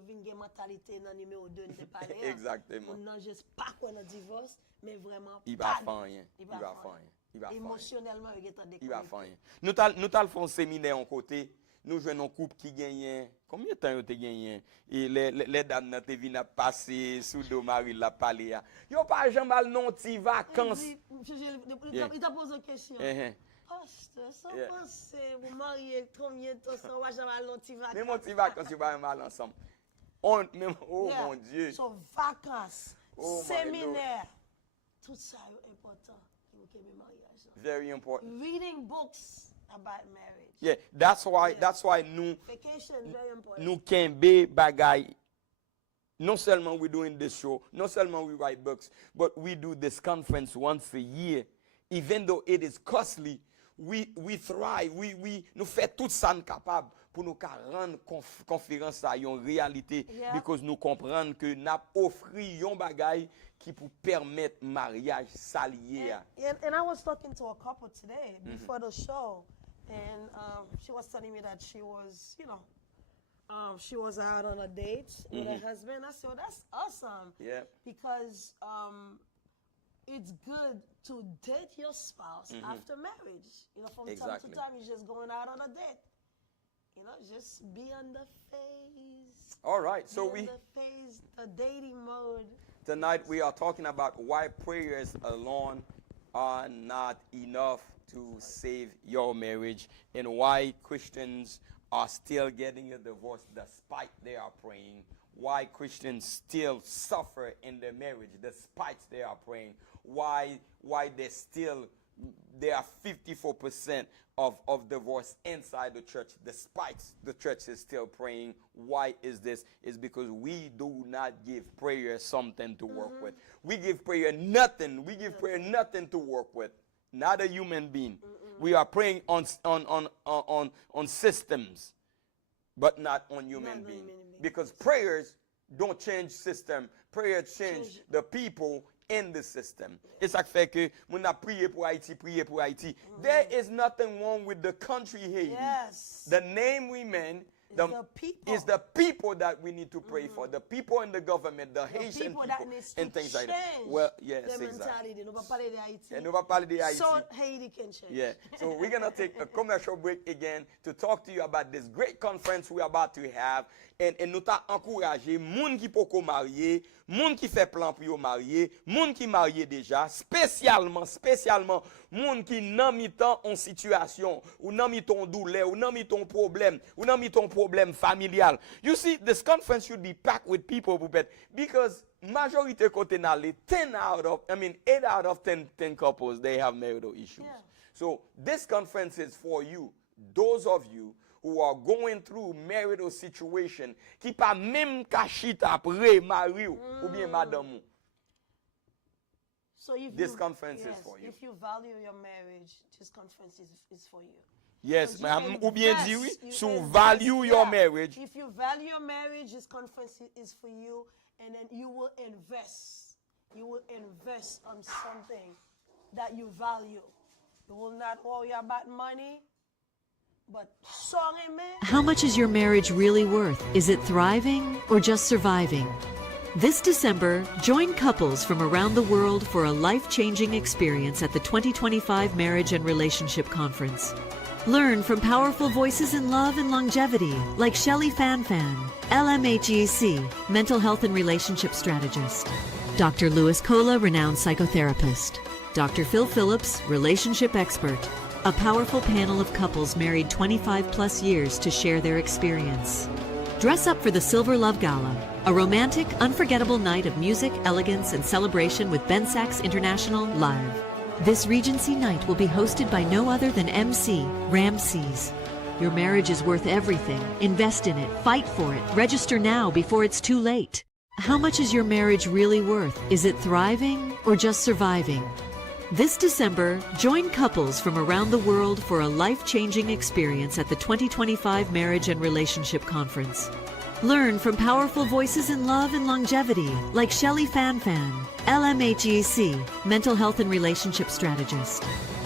vinn gen mentalité dans numéro 2 de parler. Exactement. On n'a juste pas quoi dans divorce, mais vraiment Il va faire rien. Il va faire rien. Il va faire rien. Émotionnellement, il est en déconnecté. Il va faire rien. Nous t'al font séminaire en côté. Nous jouons un couple qui gagne. Combien de temps vous avez gagné? Et les dames n'ont pas passé sous le mari la parler. Yo pas jamais non ti vacances. Il t'a posé une question. Pasteur, sans penser, vous mariez combien de temps sans va jamais non ti vacances? Même mon ti vacances, vous pas mal ensemble. Oh mon Dieu. So vacances, Oh, my séminaire, tout ça est important pour le mariage. Very important. Reading books about marriage. Yeah, that's why nous Vacation, very important. nous kembe bagay. Non seulement we doing this show, non seulement we write books, but we do this conference once a year. Even though it is costly, we thrive. Nous fait tout ça capable pour nous rendre conférence à une réalité, Yeah. because nous comprenons que n'a offri un bagay qui pour permettre mariage s'allier. And I was talking to a couple today before the show, and she was telling me that she was, she was out on a date with her husband. I said, well, that's awesome. Yeah. Because it's good to date your spouse after marriage. From time Exactly. to time, you're just going out on a date. Just be on the phase. All right, so Be on the phase, the dating mode. tonight we are talking about why prayers alone are not enough to save your marriage, and why Christians are still getting a divorce despite they are praying. Why Christians still suffer in their marriage despite they are praying. Why there are 54% of divorce inside the church despite the church is still praying. Why is this? It's because we do not give prayer something to work with. We give prayer nothing. We give prayer nothing to work with. Not a human being. We are praying on systems, but not on human being. Because prayers don't change system. Prayers change the people in the system. It's like fait que moun a prié pour Haïti. There is nothing wrong with the country Haiti. Yes. The name we mean the people. is the people that we need to pray for. The people in the government, the Haitian people people, that needs to and things like that. change Well, yes, their exactly. mentality. Nous va parler de Haïti. And nous va parler de Haïti. So Haiti can change. Yeah. So we're going to take a commercial break again to talk to you about this great conference we're about to have. And nous t'a encouragé, moun qui poko marié, moun qui fait plan pour yo marié, moun qui marié déjà, spécialement, moun qui nan mi tan en situation, ou nan mi ton douleur, ou nan mi ton problème, ou nan mi ton problème familial. You see, this conference should be packed with people, because majorité côté nale, 8 out of 10 couples, they have marital issues. Yeah. So this conference is for you, those of you who are going through marital situation, qui pa même kachit après mari ou bien madame ou. So if This you, conference is for you. If you value your marriage, this conference is for you. Yes, Because ma'am. you Ou bien invest, dit oui, you so invest, value your yeah. marriage. If you value your marriage, this conference is for you, and then you will invest. You will invest on something that you value. You will not worry about money, but song amen. How much is your marriage really worth? Is it thriving or just surviving? This December, join couples from around the world for a life-changing experience at the 2025 Marriage and Relationship Conference. Learn from powerful voices in love and longevity like Shelley Fanfan, LMHEC, mental health and relationship strategist; Dr. Louis Cola, renowned psychotherapist; Dr. Phil Phillips, relationship expert. A powerful panel of couples married 25 plus years to share their experience. Dress up for the Silver Love Gala, a romantic, unforgettable night of music, elegance, and celebration with Ben Sachs International live. This Regency night will be hosted by no other than MC Ramses. Your marriage is worth everything. Invest in it. Fight for it. Register now before it's too late. How much is your marriage really worth? Is it thriving or just surviving? This December, join couples from around the world for a life-changing experience at the 2025 Marriage and Relationship Conference. Learn from powerful voices in love and longevity like Shelley Fanfan, LMHEC, mental health and relationship strategist;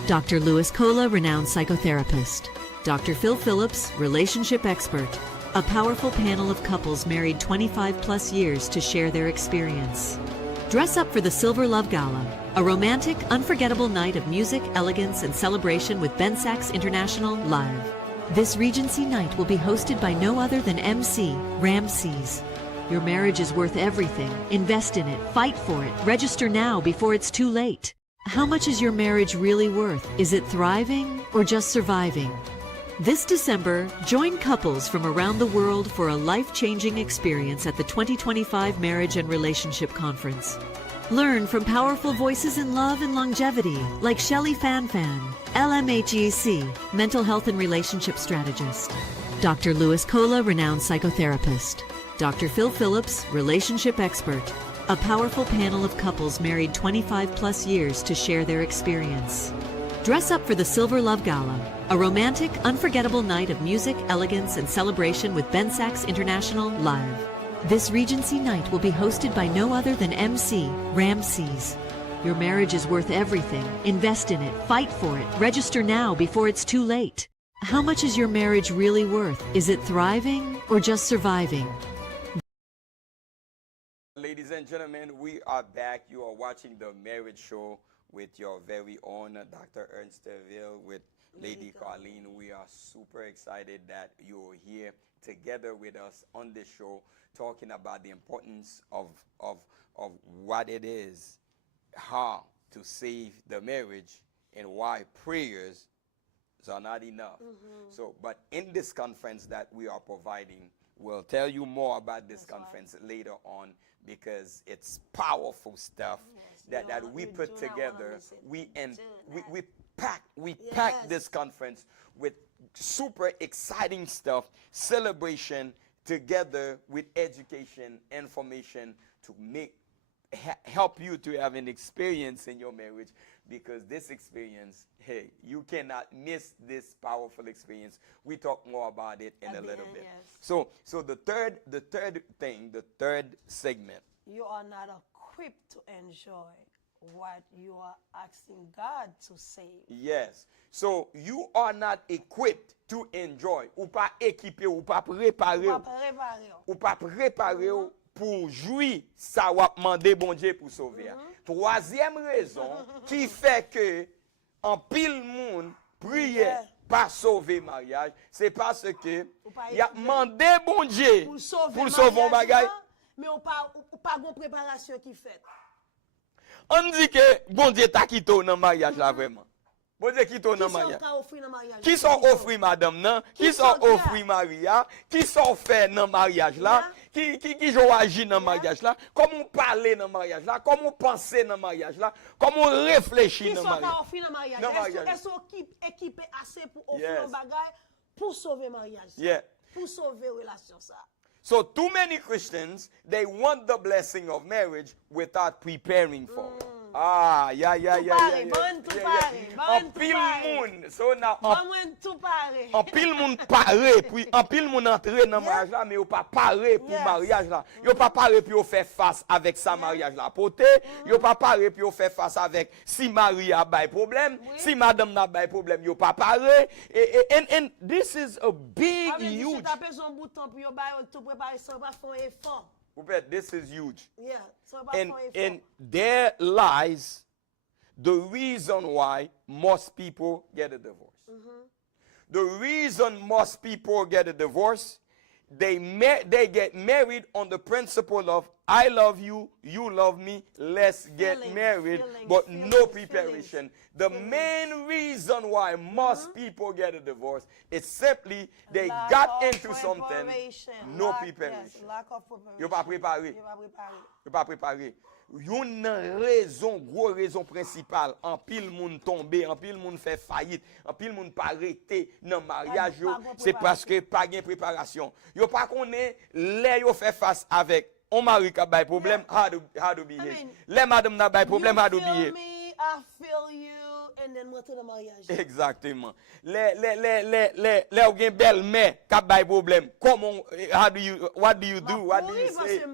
Dr. Louis Cola, renowned psychotherapist; Dr. Phil Phillips, relationship expert. A powerful panel of couples married 25 plus years to share their experience. Dress up for the Silver Love Gala, a romantic, unforgettable night of music, elegance, and celebration with Ben Sachs International Live. This Regency night will be hosted by no other than MC Ramses. Your marriage is worth everything. Invest in it. Fight for it. Register now before it's too late. How much is your marriage really worth? Is it thriving or just surviving? This December, join couples from around the world for a life-changing experience at the 2025 Marriage and Relationship Conference. Learn from powerful voices in love and longevity like Shelley Fanfan, LMHEC, mental health and relationship strategist; Dr. Louis Cola, renowned psychotherapist; Dr. Phil Phillips, relationship expert. A powerful panel of couples married 25 plus years to share their experience. Dress up for the Silver Love Gala, a romantic, unforgettable night of music, elegance, and celebration with Ben Sachs International Live. This Regency night will be hosted by no other than MC Ramses. Your marriage is worth everything. Invest in it. Fight for it. Register now before it's too late. How much is your marriage really worth? Is it thriving or just surviving? Ladies and gentlemen, we are back. You are watching the Marriage Show with your very own Dr. Ernst Thervil with Lady Carline. We are super excited that you're here together with us on this show, talking about the importance of what it is, how to save the marriage, and why prayers are not enough. So, but in this conference that we are providing, we'll tell you more about this conference later on, because it's powerful stuff that we put together. We pack this conference with super exciting stuff, celebration, together with education, information to help you to have an experience in your marriage, because this experience, hey, you cannot miss this powerful experience. We talk more about it in a little bit. So the third thing, the third segment. You are not equipped to enjoy what you are asking God to save. Yes. So you are not equipped to enjoy. Ou pas équipé, ou pas préparé. Ou pas préparé pour jouir ça ou demander bon Dieu pour sauver. Troisième raison qui fait que en pile monde priait pas sauver mariage, c'est parce que il a demandé bon Dieu pour sauver un bagage, mais on pas de préparation qui fait. On dit que bon Dieu t'a quitté dans mariage là vraiment. Bon Dieu quitté dans mariage. Qui sont offrir madame nan, qui sont offrir Maria, qui sont fait dans mariage là, qui ont agi dans mariage là, comment parler dans mariage là, comment penser dans mariage là, comment réfléchir dans mariage. Est-ce qu'ils sont équipés assez pour offrir un bagage pour sauver mariage? Pour sauver relation ça. So too many Christians, they want the blessing of marriage without preparing for it. En pile moun. So now, en pile moun pare, puis en pile moun entre dans mariage là, mais yo pas paré pour mariage là. Yo pas paré pour faire face avec sa mariage là. Poté, yo pas paré pour faire face avec si Marie a bay problème, si madame n'a bay problème, yo pas paré. And this is a big, huge. This is huge. And there lies the reason why most people get a divorce. The reason most people get a divorce, they get married on the principle of I love you, you love me, let's get married, but no preparation. The main reason why most people get a divorce is simply they got into something, no preparation. You're pas préparé. You're pas préparé. Une raison, grosse raison principale, en pile moun tombé, en pile moun fait faillite, en pile moun pas arrêté dans mariage, c'est parce que pas de préparation. Yo pas connaît les yo fait face avec on mari ka bay problem, how to behave. Les madame na bay problem, how to behave. Me, I feel you, and then rentrer dans mariage. Exactement. Les ou gen belle mère ka bay problem. Comment what do you do? What do you say?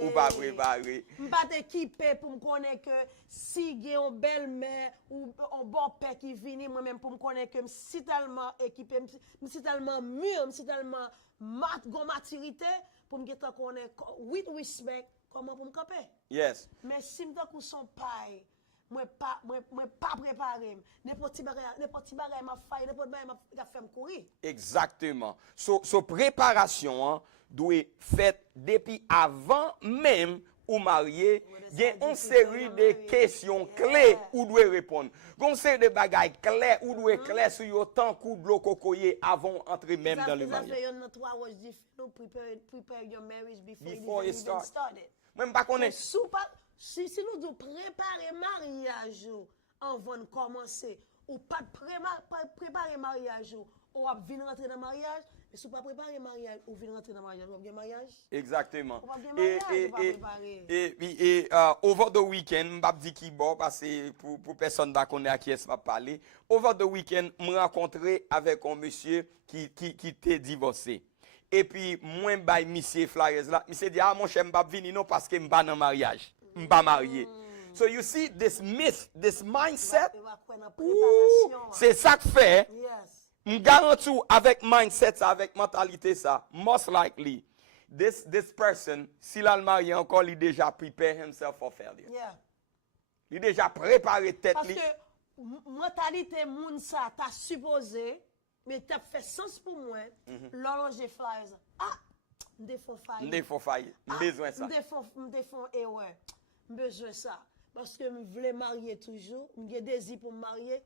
Ou pas préparé. M'pas équipé pour me connaître que si j'ai une belle mère ou un bon père qui vient moi même pour me connaître que si tellement équipé, si tellement mûr, si tellement maturité pour me connaître with respect comment pour me camper. Yes. Mais si m'ta coup son paille moi pas préparé n'importe bagay m'a faille n'importe bagay m'a fait me courir. Exactement. So préparation hein, doit faite depuis avant même ou marié, il y a une série de questions clés où doit répondre. Une série de bagages clés où doit clair sur yo tant coup de l'eau cocoyer avant entrer même dans le mariage. Prepare your marriage Before it even started. Même pas connaître. Si nous devons préparer mariage avant de commencer, ou pas préparer mariage, ou venir rentrer dans le mariage, mais si vous ne préparez pas mariage, ou venir rentrer dans le mariage, vous avez un mariage. Exactement. Et over the weekend, je dis qui bon parce que pour personne qui connaît à qui est pas parler. Over the weekend, je rencontré avec un monsieur qui était divorcé. Et puis moi bay monsieur Flyers là, monsieur dit mon cher m'pa venir non parce que m'pa dans mariage, m'pa marié. So you see this myth, this mindset. C'est ça que fait. Yes. Je garantis avec mindset ça, avec mentalité ça, most likely this person s'il a marié encore il déjà prepare himself for failure. Yeah. Il déjà préparé tête Parce li. que mentalité moun ça t'a supposé mais t'as fait sens pour moi l'oranger flies. Ah, m'defon faille. M'defon faille. Besoin ça. M'defon erreur. Besoin ça parce que m'vle marier toujours, m'gè désir pour me marier.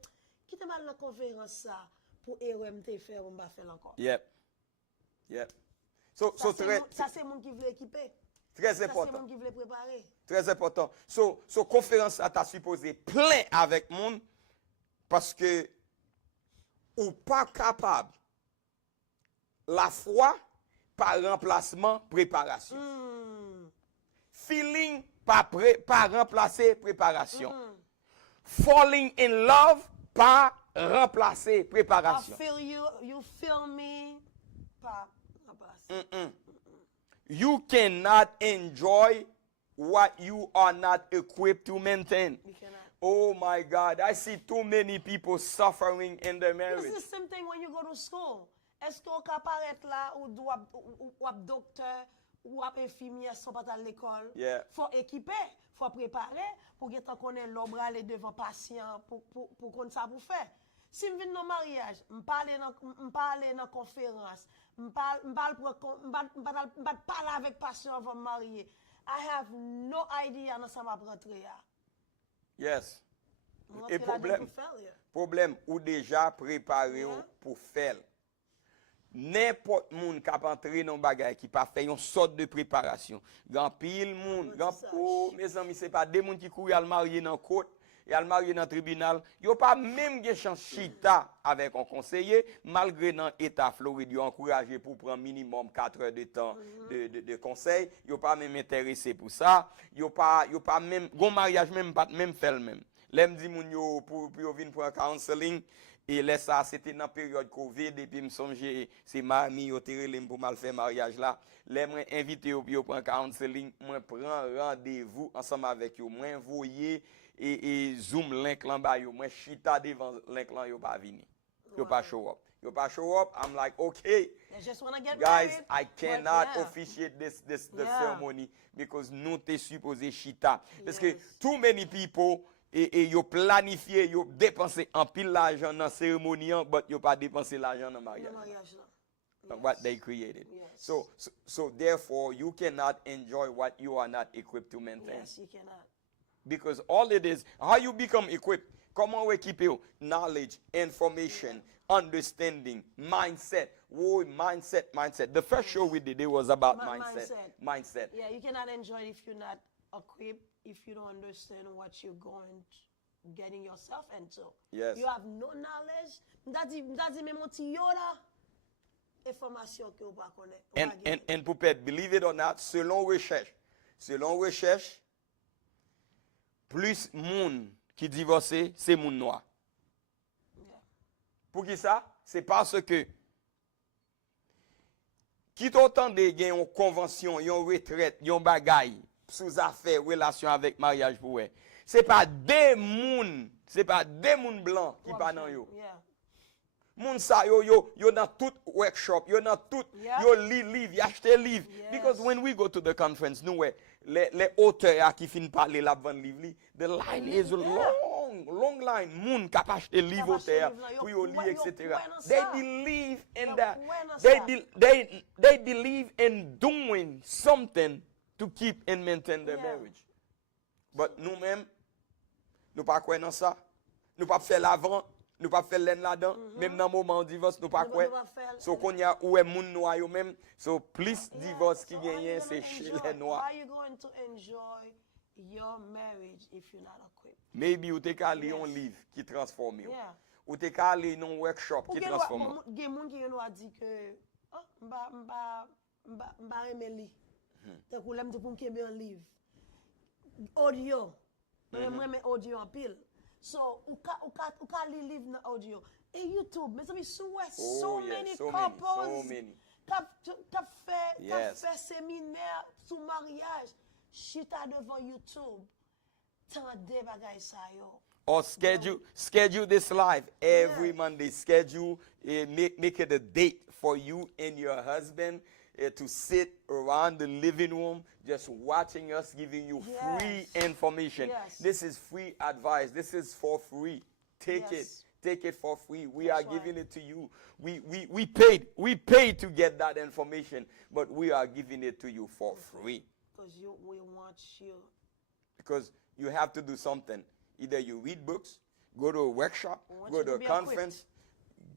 Quitte mal dans conférence ça pour erreur m'te faire on va faire encore. Yep. So Ça c'est moun qui veut équiper. Très important. Ça c'est moun qui veut préparer. Très important. So conférence a ta supposé plein avec monde parce que ou pas capable la foi par remplacement préparation. Feeling par remplacer préparation. Falling in love par remplacer préparation. I feel you, you feel me. Pas remplacer. You cannot enjoy what you are not equipped to maintain. You cannot. Oh my God, I see too many people suffering in their marriage. It's the same thing when you go to school. Est-ce qu'on peut paraître là ou docteur ou infirmière sans pas à l'école? Yeah. Faut équiper, faut préparer pour que tu connais l'ombre aller devant patient pour qu'on ça pour faire. Si je viens dans mariage, je parle dans conférence, je parle avec patient avant de marier. I have no idea dans ça m'a rentrer. Yes. Et problème ou déjà préparé pour faire. N'importe monde qui a entré dans bagage qui pas fait une sorte de préparation. Grand pile monde, mes amis, c'est pas des monde qui courent à marier dans côte et à marier dans tribunal, yo pas même de chance chita avec un conseiller malgré dans état Floride yo encouragé pour prendre minimum 4 heures de temps de conseil, yo pas même intéressé pour ça, yo pas même gon mariage même pas même fait le même. L'aime dit moun yo pour venir pour un counseling et là ça c'était dans période Covid et puis me songer c'est mamie yo terelem pour mal faire mariage là. L'aime invité yo pour un counseling, moi prend rendez-vous ensemble avec yo, moi envoyer et zoom link là bas yo, moi chita devant link là yo pas venir. Yo pas show up. You pas show up, I'm like, okay, just wanna get guys, married, I cannot officiate this ceremony because nous t'es supposé chita. Parce que too many people et yo planifié, yo dépensé en pile l'argent dans cérémonie, but yo pas dépensé l'argent dans mariage. What they created. Yes. So therefore you cannot enjoy what you are not equipped to maintain. Yes, you cannot. Because all it is, how you become equipped, comment we keep you? Knowledge, information, understanding, mindset. Whoa, mindset. The first show we did, it was about mindset. Yeah, you cannot enjoy it if you're not equipped, if you don't understand what you're getting yourself into. Yes. You have no knowledge. That's même Yoda. information que vous pas connaître. And poupette, believe it or not, selon recherche, plus moun qui divorcé, c'est moun noir. Pour qui ça? C'est parce que qui t'entend de gen yon convention, yon retraite, yon bagay sous affaire, relation avec mariage pour eux. C'est pas des moun blancs qui pas dans yo. Moun sa yo dans tout workshop, yo dans tout yo livre, y acheter livre. Because when we go to the conference, nous les auteurs qui fin parler la vendre livre, the line is long line. Moun k'ap acheter livre auteur pour yo lire, etc. They believe in that. They believe in doing something to keep and maintain their marriage. But nous-mêmes, nous pas croire dans ça. Nous pas faire l'avant. Nous pas faire l'aine là-dedans, même dans le moment de divorce, nous pas quoi. So qu'on y a où est moun noir yo même, so plus divorce qui gagne c'est chez les noirs. How are you going to enjoy your marriage if you're not equipped? Maybe ou te ka li un livre qui transforme yo. Ou te ka li un workshop qui transforme. Gen moun ki yo a dit que mba aimer li. Te kou lem te pou m'kebe un livre. Audio. Moi mais audio en pile. So, ou ka li live na audio. Et YouTube, mais ça veut so many couples kap fait séminaire sur mariage. Chita devant YouTube. Tande bagay sa yo. Or schedule this live every Monday. Schedule, make it a date for you and your husband to sit around the living room just watching us, giving you free information. This is free advice. This is for free. Take it for free. We are giving it to you. We paid to get that information, but we are giving it to you for free. Because we want you. Because you have to do something. Either you read books, go to a workshop, go to a conference,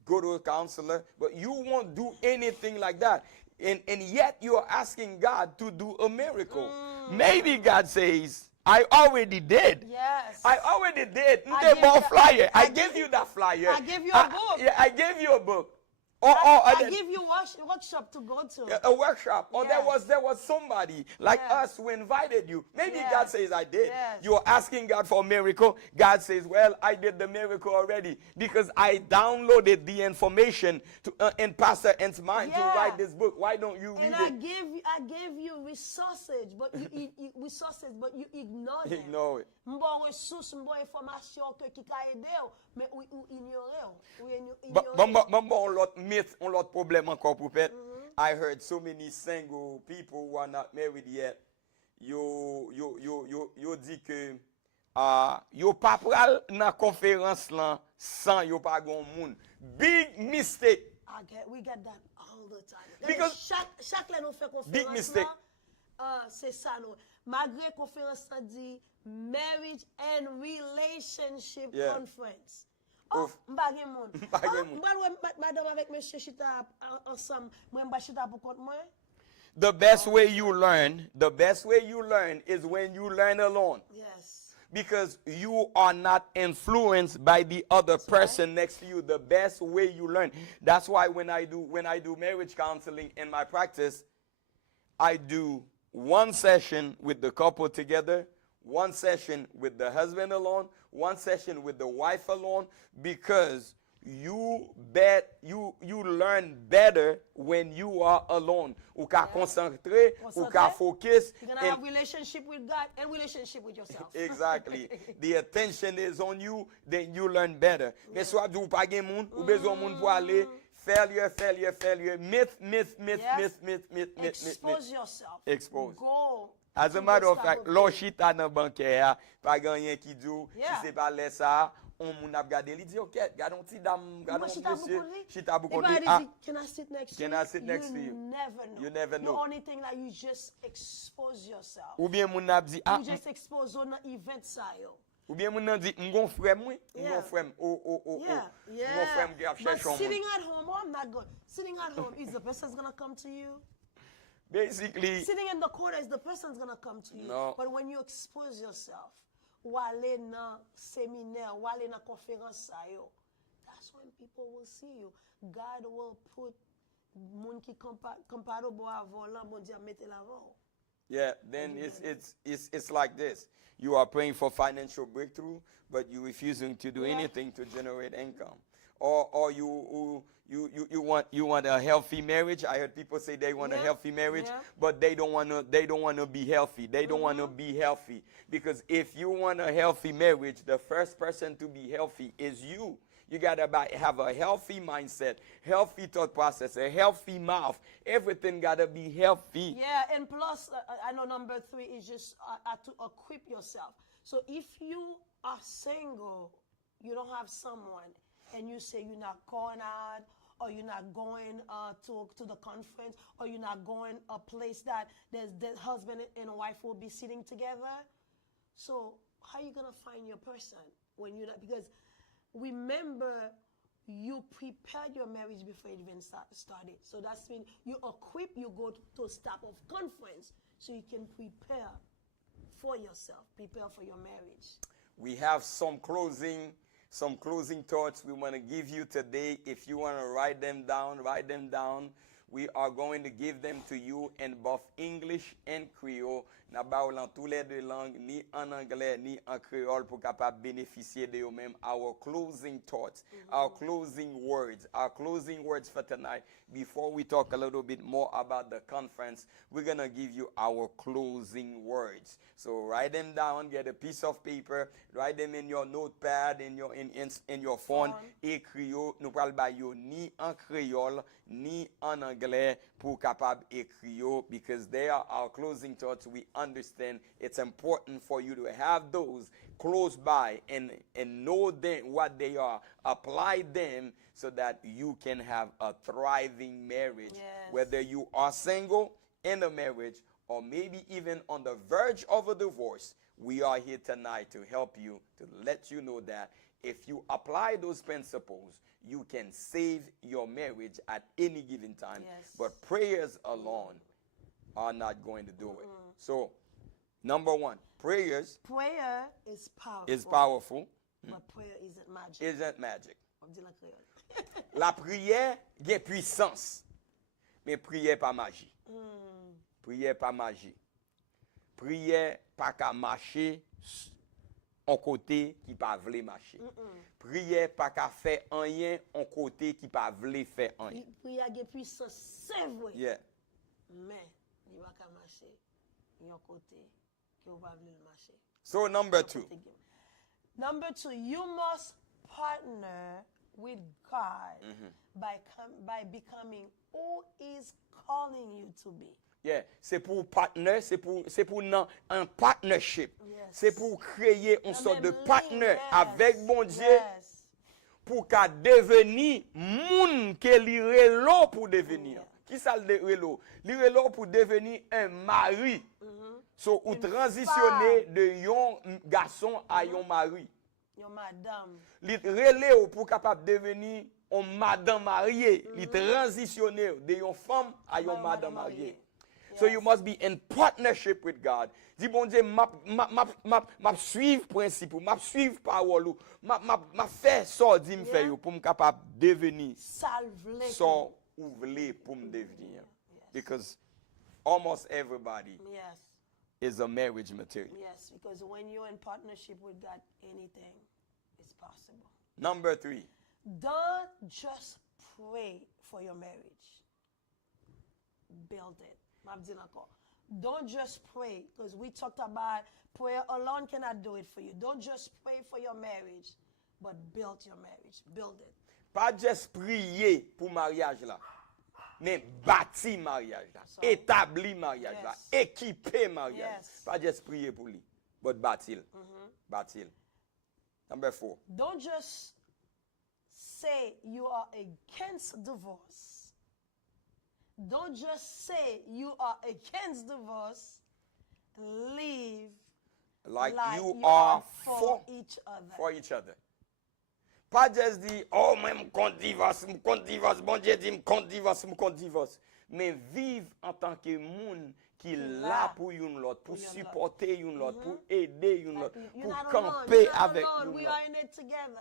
go to a counselor, but you won't do anything like that. And yet you are asking God to do a miracle. Maybe God says, I already did. Yes. I already did. I gave you that flyer. I gave you a book. Yeah, I gave you a book. I give you a workshop to go to. A workshop. Or there was somebody like us who invited you. Maybe God says, I did. You're asking God for a miracle. God says, well, I did the miracle already because I downloaded the information in Pastor Ernst's mind to write this book. Why don't you read it? I gave you resources, but you ignore them. Ignore it. M'bon ressources, m'bon information qui ka aider mais ou ignorer. On l'autre problème encore pour pète. I heard so many single people who are not married yet. Yo dit que yo pas pral nan conférence là sans yo pas gon moun. Big mistake. We get that all the time. Because chaque là nous fait conférence. Big mistake. C'est ça nous. Malgré conférence ça dit marriage and relationship conference. Oh, m'bagé moun. Madame avec monsieur chita ensemble, moi m'ba chita pour compte moi. The best way you learn is when you learn alone. Yes. Because you are not influenced by the other person next to you. The best way you learn. That's why when I do marriage counseling in my practice, I do one session with the couple together, one session with the husband alone, one session with the wife alone, because you learn better when you are alone. Ou ka concentré, ou ka focus. You're gonna have relationship with God and relationship with yourself. Exactly. The attention is on you, then you learn better. Mais soit ou pa gen moun, ou besoin moun pour aller. Failure, myth. Expose yourself. Expose. Go. As a matter of fact, l'on chita nan banque pas ganyen qui dit, si c'est pas laisse ça, on moun ap gade, li dit, ok, gade on ti dame, gade on monsieur, chita beaucoup de Can I sit next to you? Can I sit next to you? Never know. You never know. The only thing that you just expose yourself. Ou bien moun ap di, you just expose on the event side. Ou bien moun nan di, m'gon frère moi, m'gon frère, m'gon frère m'gap cherche But sitting at home, I'm not good. Sitting at home, is the person's gonna come to you? Basically, sitting in the corner is the person's gonna come to you. No. But when you expose yourself, wale na séminaire, wale na conférence sa yo, that's when people will see you. God will put moun ki comparo bo avant là, bon Dieu mette l'avant. Yeah, then it's like this. You are praying for financial breakthrough, but you're refusing to do anything to generate income. Or you want a healthy marriage. I heard people say they want a healthy marriage, but they don't want to be healthy. They don't want to be healthy, because if you want a healthy marriage, the first person to be healthy is you. You got to have a healthy mindset, healthy thought process, a healthy mouth. Everything got to be healthy. Yeah, and plus, I know number 3 is just to equip yourself. So if you are single, you don't have someone, and you say you're not going out, or you're not going to the conference, or you're not going a place that the husband and wife will be sitting together. So how are you going to find your person when you're not? Because remember, you prepared your marriage before it even started. So that's when you equip, you go to a type of conference so you can prepare for yourself, prepare for your marriage. We have some closing thoughts we want to give you today. If you want to write them down, write them down. We are going to give them to you in both English and Creole. N'a ba ou dans tous les deux langues, ni en anglais ni en créole, pour capable bénéficier de eux-mêmes. Our closing thoughts, our closing words for tonight. Before we talk a little bit more about the conference, we're gonna give you our closing words. So write them down. Get a piece of paper. Write them in your notepad, in your phone. Écrio, nous parlons pas yo ni en créole ni en anglais pour capable écrio, because they are our closing thoughts. We understand it's important for you to have those close by and know them, what they are, apply them, so that you can have a thriving marriage. Yes. Whether you are single in a marriage, or maybe even on the verge of a divorce, we are here tonight to help you, to let you know that if you apply those principles, you can save your marriage at any given time. Yes. But prayers alone are not going to do it. So, number 1, Prayer is powerful. is powerful. But prayer isn't magic. Isn't magic. On dit la créole. La prière a puissance, mais prière pas magie. Prière pas magie. Prière pas qu'à marcher en côté qui pas vle marcher. Prière pas qu'à faire rien en côté qui pas vle faire rien. Prière a puissance, c'est vrai. Yeah. Mais il va pas marcher yon côté que vous pas vle marcher. So number 2. Number 2, you must partner with God by becoming who is calling you to be. Yeah, c'est pour partner, c'est pour un partnership. Yes. C'est pour créer une sorte de partner Yes. avec bon Dieu, Yes. pour qu'à devenir moun que li relo pour devenir. Qui ça le relo? Li relo pour devenir un mari. So ou transitionner de yon garçon à yon mari. Your madame. Li relé ou pour capable devenir un madame mariée, li transitionner de yon femme à yon madame mariée. So you must be in partnership with God. Dis bon Dieu, m'a suivre principe, m'a suivre parole, m'a faire ça dit me faire pour me capable devenir Salve ça ou vle pour me devenir. Because almost everybody Yes. is a marriage material. Yes, because when you're in partnership with God, anything is possible. Number 3. Don't just pray for your marriage. Build it. Don't just pray, because we talked about prayer alone cannot do it for you. Don't just pray for your marriage, but build your marriage. Build it. Pas juste prier pour mariage là, mais bâtir mariage là, établir mariage là, équiper mariage. Yes. Pas juste prier pour lui, but bâtir. Bâtir. Number 4. Don't just say you are against divorce. Don't just say you are against divorce. Live Like you are for each other. For each other. Pas juste dire, oh, moi, je compte divorce, bon Dieu dit, je compte divorce. Mais vivre en tant que monde qui là pour une l'autre, pour supporter une l'autre, pour aider une l'autre, pour camper avec une We l'autre. are in it together.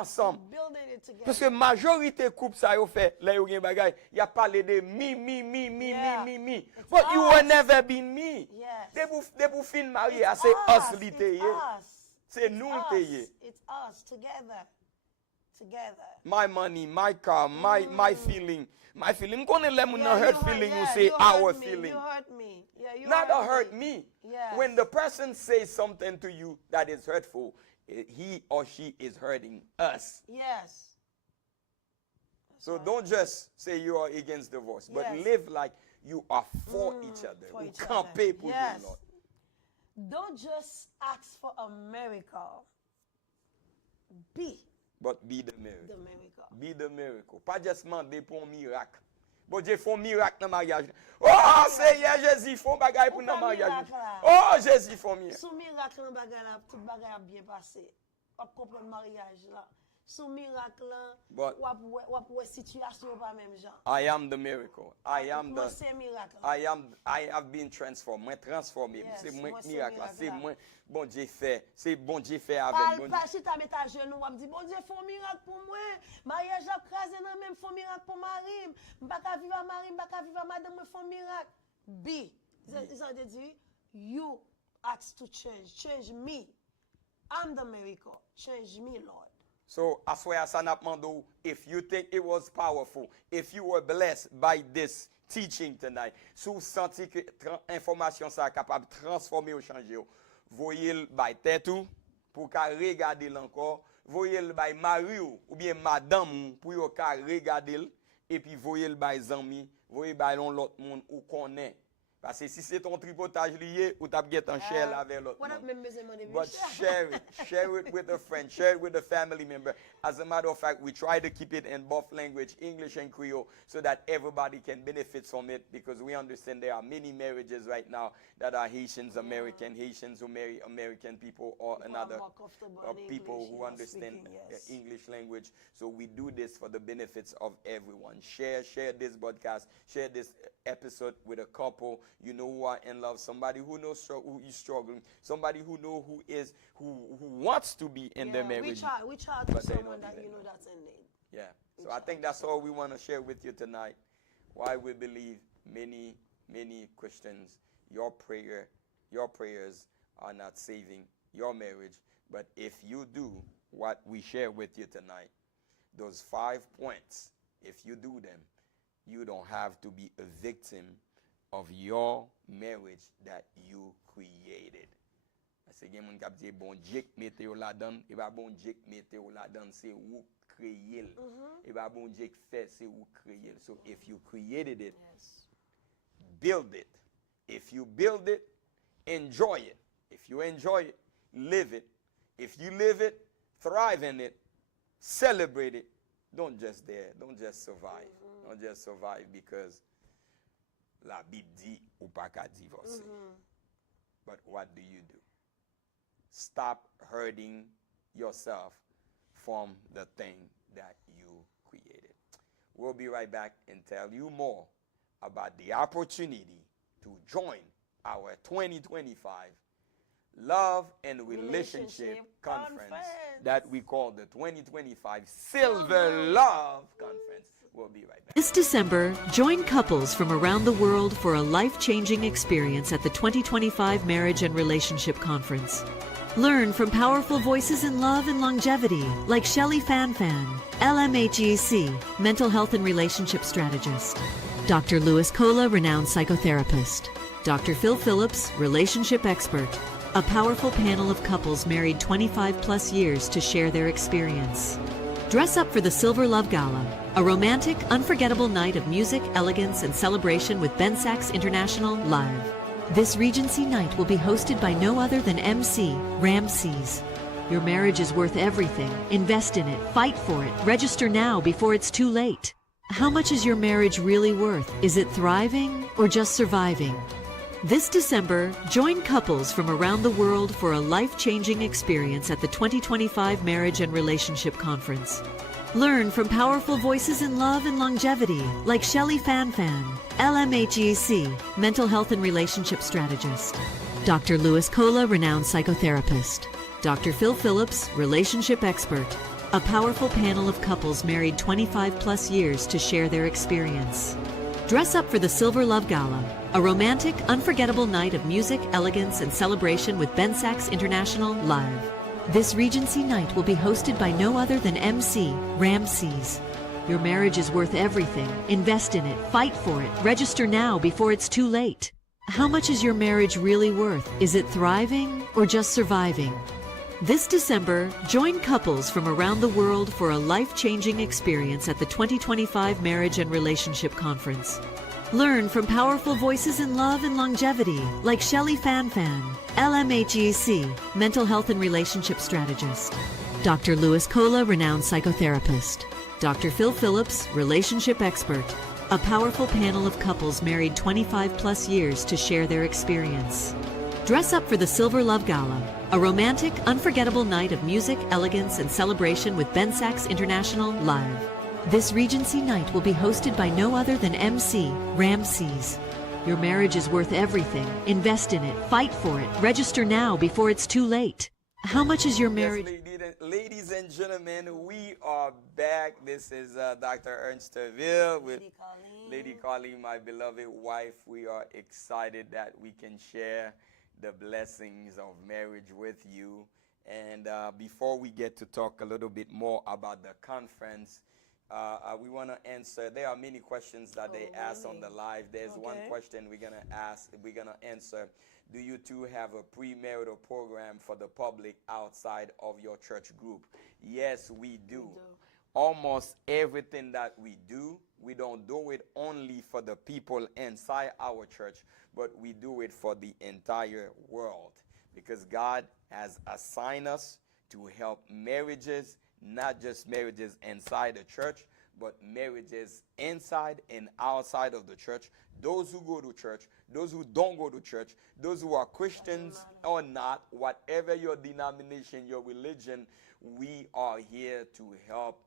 ensemble. Building it together. Parce que majorité couple ça yo fait, là yo gen bagay, y a parlé de me. Yeah. It's But you will us. never be me. Yes. They pour fin marié, It's c'est us. us li It's teye. us. C'est It's nous us. teye. It's us together. Together. My money, my car, my feeling. My feeling. Kone le moun nan you hurt feeling, you say you our hurt me, feeling. You hurt me. Yeah, you Not a hurt me. Yes. When the person says something to you that is hurtful, he or she is hurting us. Yes. So don't just say you are against divorce, but Yes. live like you are for each other. for Ou each other. camper pour Yes. Lord. Don't just ask for a miracle. Be But be the miracle. the miracle. Be the miracle. Pas just demander pour un miracle. Bon Dieu font miracle dans mariage. Oh, Seigneur Jésus font bagay pour dans mariage. miracle là. Oh, Jésus font miracle. Sous miracle là, bagay là, tout bagay a bien passé. On comprend le mariage là. Sous miracle là, But- wap wè situation pas même genre. I am the miracle. I am Moi the c'est miracle. I have been transformed. Moi transformé. Yes, C'est moi moi, c'est miracle là. miracle C'est là. moi bon Dieu fait. C'est bon Dieu fait avec bon Dieu. Pas si ta met ta genou, wap di bon Dieu font miracle pour moi. Mariage a krasé nan même font miracle pour mari. M'pa vivre mari, m'pa vivre madame, moi font miracle. Be. Ça veut dire you ask to change. Change me. I'm the miracle. Change me, Lord. So, I swear, Sanapmando, if you think it was powerful, if you were blessed by this teaching tonight, sous senti que information ça capable de transformer ou changer, voyez le by tête ou pour qu'à regarder encore, voyez le by mari ou bien madame ou pour yo qu'à regarder et puis voyez le by amis, voyez by l'autre monde ou connaît. Parce que si c'est ton tripotage lié, ou t'as get en share avec l'autre What up, monde. members and money? But share it. Share it with a friend. Share it with a family member. As a matter of fact, we try to keep it in both language, English and Creole, so that everybody can benefit from it, because we understand there are many marriages right now that are Haitians American, Haitians who marry American people or another more comfortable in people English, who yeah, understand speaking, yes. the English language. So we do this for the benefits of everyone. Share this podcast, share this episode with a couple you know who are in love, somebody who knows who is struggling, somebody who know who wants to be in their marriage. We try to but they someone don't that even you know know. that's in need. Yeah. So I think that's all we want to share with you tonight. Why we believe many Christians, your prayers are not saving your marriage. But if you do what we share with you tonight, those 5 points, if you do them, you don't have to be a victim of your marriage that you created. Parce que moun kap di bon Dieu mette yo la dan, et ba bon Dieu mette yo la dan, c'est ou créé. Et ba bon Dieu fait, c'est ou créé. So if you created it, Yes. build it. If you build it, enjoy it. If you enjoy it, live it. If you live it, thrive in it, celebrate it. Don't just survive. Don't just survive because la Bible dit ou pas qu'à divorcer. But what do? Stop hurting yourself from the thing that you created. We'll be right back and tell you more about the opportunity to join our 2025 Love and Relationship Conference that we call the 2025 Silver Love Conference. We'll be right back. This December, join couples from around the world for a life-changing experience at the 2025 Marriage and Relationship Conference. Learn from powerful voices in love and longevity like Shelley Fanfan, LMHEC, mental health and relationship strategist; Dr. Louis Cola, renowned psychotherapist; Dr. Phil Phillips, relationship expert. A powerful panel of couples married 25 plus years to share their experience. Dress up for the Silver Love Gala, a romantic, unforgettable night of music, elegance, and celebration with Ben Sachs International Live. This Regency night will be hosted by no other than MC Ramses. Your marriage is worth everything. Invest in it. Fight for it. Register now before it's too late. How much is your marriage really worth? Is it thriving or just surviving? This December, join couples from around the world for a life-changing experience at the 2025 Marriage and Relationship Conference. Learn from powerful voices in love and longevity like Shelley Fanfan, LMHEC, mental health and relationship strategist; Dr. Louis Cola, renowned psychotherapist; Dr. Phil Phillips, relationship expert. a powerful panel of couples married 25 plus years to share their experience. Dress up for the Silver Love Gala, a romantic, unforgettable night of music, elegance, and celebration with Ben Sachs International Live. This Regency night will be hosted by no other than MC Ramses. Your marriage is worth everything. Invest in it. Fight for it. Register now before it's too late. How much is your marriage really worth? Is it thriving or just surviving? This December, join couples from around the world for a life-changing experience at the 2025 Marriage and Relationship Conference. Learn from powerful voices in love and longevity like Shelley Fanfan, LMHEC, mental health and relationship strategist; Dr. Louis Cola, renowned psychotherapist; Dr. Phil Phillips, relationship expert. A powerful panel of couples married 25 plus years to share their experience. Dress up for the Silver Love Gala, a romantic, unforgettable night of music, elegance, and celebration with Ben Sachs International Live. This Regency night will be hosted by no other than MC Ramses. Your marriage is worth everything. Invest in it. Fight for it. Register now before it's too late. How much is your marriage? Yes, ladies and gentlemen, we are back. This is Dr. Ernst Thervil with Lady Carline, my beloved wife. We are excited that we can share the blessings of marriage with you. And before we get to talk a little bit more about the conference, we want to answer. There are many questions that they ask on the live. There's one question we're going to answer. Do you two have a premarital program for the public outside of your church group? Yes, we do. Almost everything that we do, we don't do it only for the people inside our church, but we do it for the entire world, because God has assigned us to help marriages, not just marriages inside the church, but marriages inside and outside of the church. Those who go to church, those who don't go to church, those who are Christians or not, whatever your denomination, your religion, we are here to help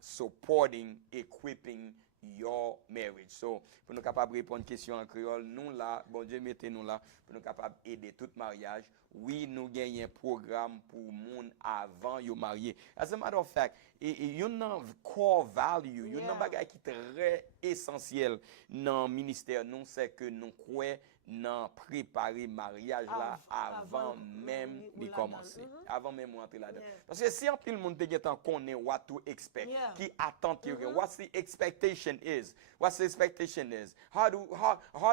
supporting, equipping your marriage. So, pour nous capables répondre question en créole, nous là, bon Dieu mettez nous là, pour nous capables aider tout mariage. Oui, nous gagnons un programme pour moun avant yo marié. As a matter of fact, you know core value, you know bagay qui très essentiel dans ministère nous, c'est que nous croyons dans préparer mariage là avant même de commencer, avant même rentrer là-dedans. Parce que si un pile monde te get en connaît what to expect, qui attend what's the expectation is, how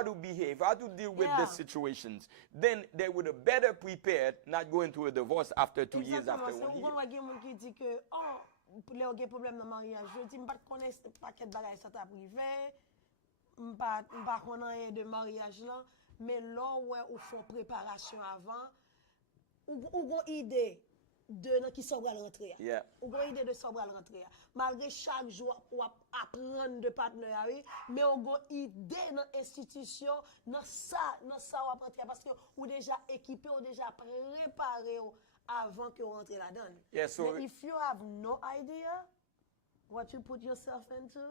to behave, how to deal with the situations, then they would have better prepared, not going to a divorce after 2 years, after 1 year. Qui dit que pour les problèmes dans mariage, je dis pas connaître paquet de bagages ça t'a privé, pas connaître de mariage là, mais là ouais ou faut préparation avant ou gon idée de qui ça va rentrer. Ou gon idée de ça va rentrer. Malgré chaque jour ou apprendre de partenaire, mais on gon idée dans institution, dans ça on va rentrer parce que ou déjà équipé, ou déjà préparé avant que vous rentrez là-dedans. Yeah, so if you have no idea what you put yourself into,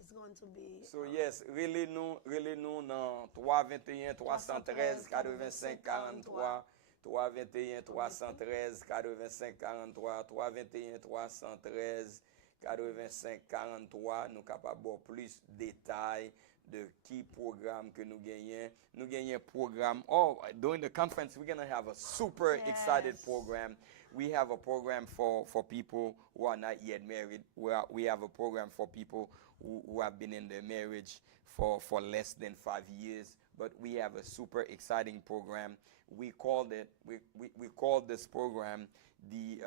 it's going to be... So yes, really nous dans 321 313 85 43, 321 313 85 43, 321 313 85 43, nous capables de plus de détails de key programme que nous gagnons. Nous gagnons programme. During the conference, we're going to have a super excited program. We have a program for people who are not yet married. We have a program for people who have been in their marriage for less than 5 years. But we have a super exciting program. We called this program the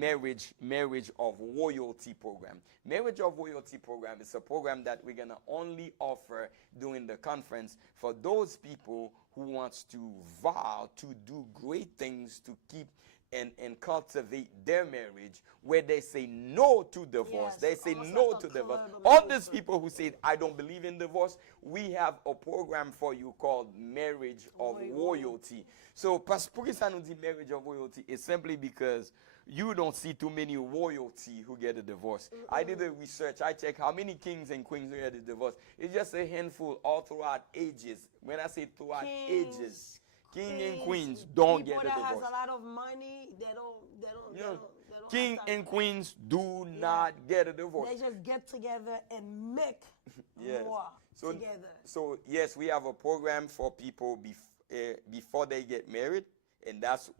marriage of royalty program. Marriage of royalty program is a program that we're going to only offer during the conference for those people who wants to vow to do great things to keep and cultivate their marriage, where they say no to divorce. They say no to divorce. All these people who say, I don't believe in divorce, we have a program for you called Marriage of Royalty. So, pourquoi ça nous dit Marriage of Royalty? It's simply because you don't see too many royalty who get a divorce. I did the research. I checked how many kings and queens who get a divorce. It's just a handful all throughout ages. When I say throughout ages, king and queens don't get a divorce. People that has a lot of money, they don't King and queens do not get a divorce. They just get together and make Yes. more So, together. so yes, we have a program for people before they get married, and that's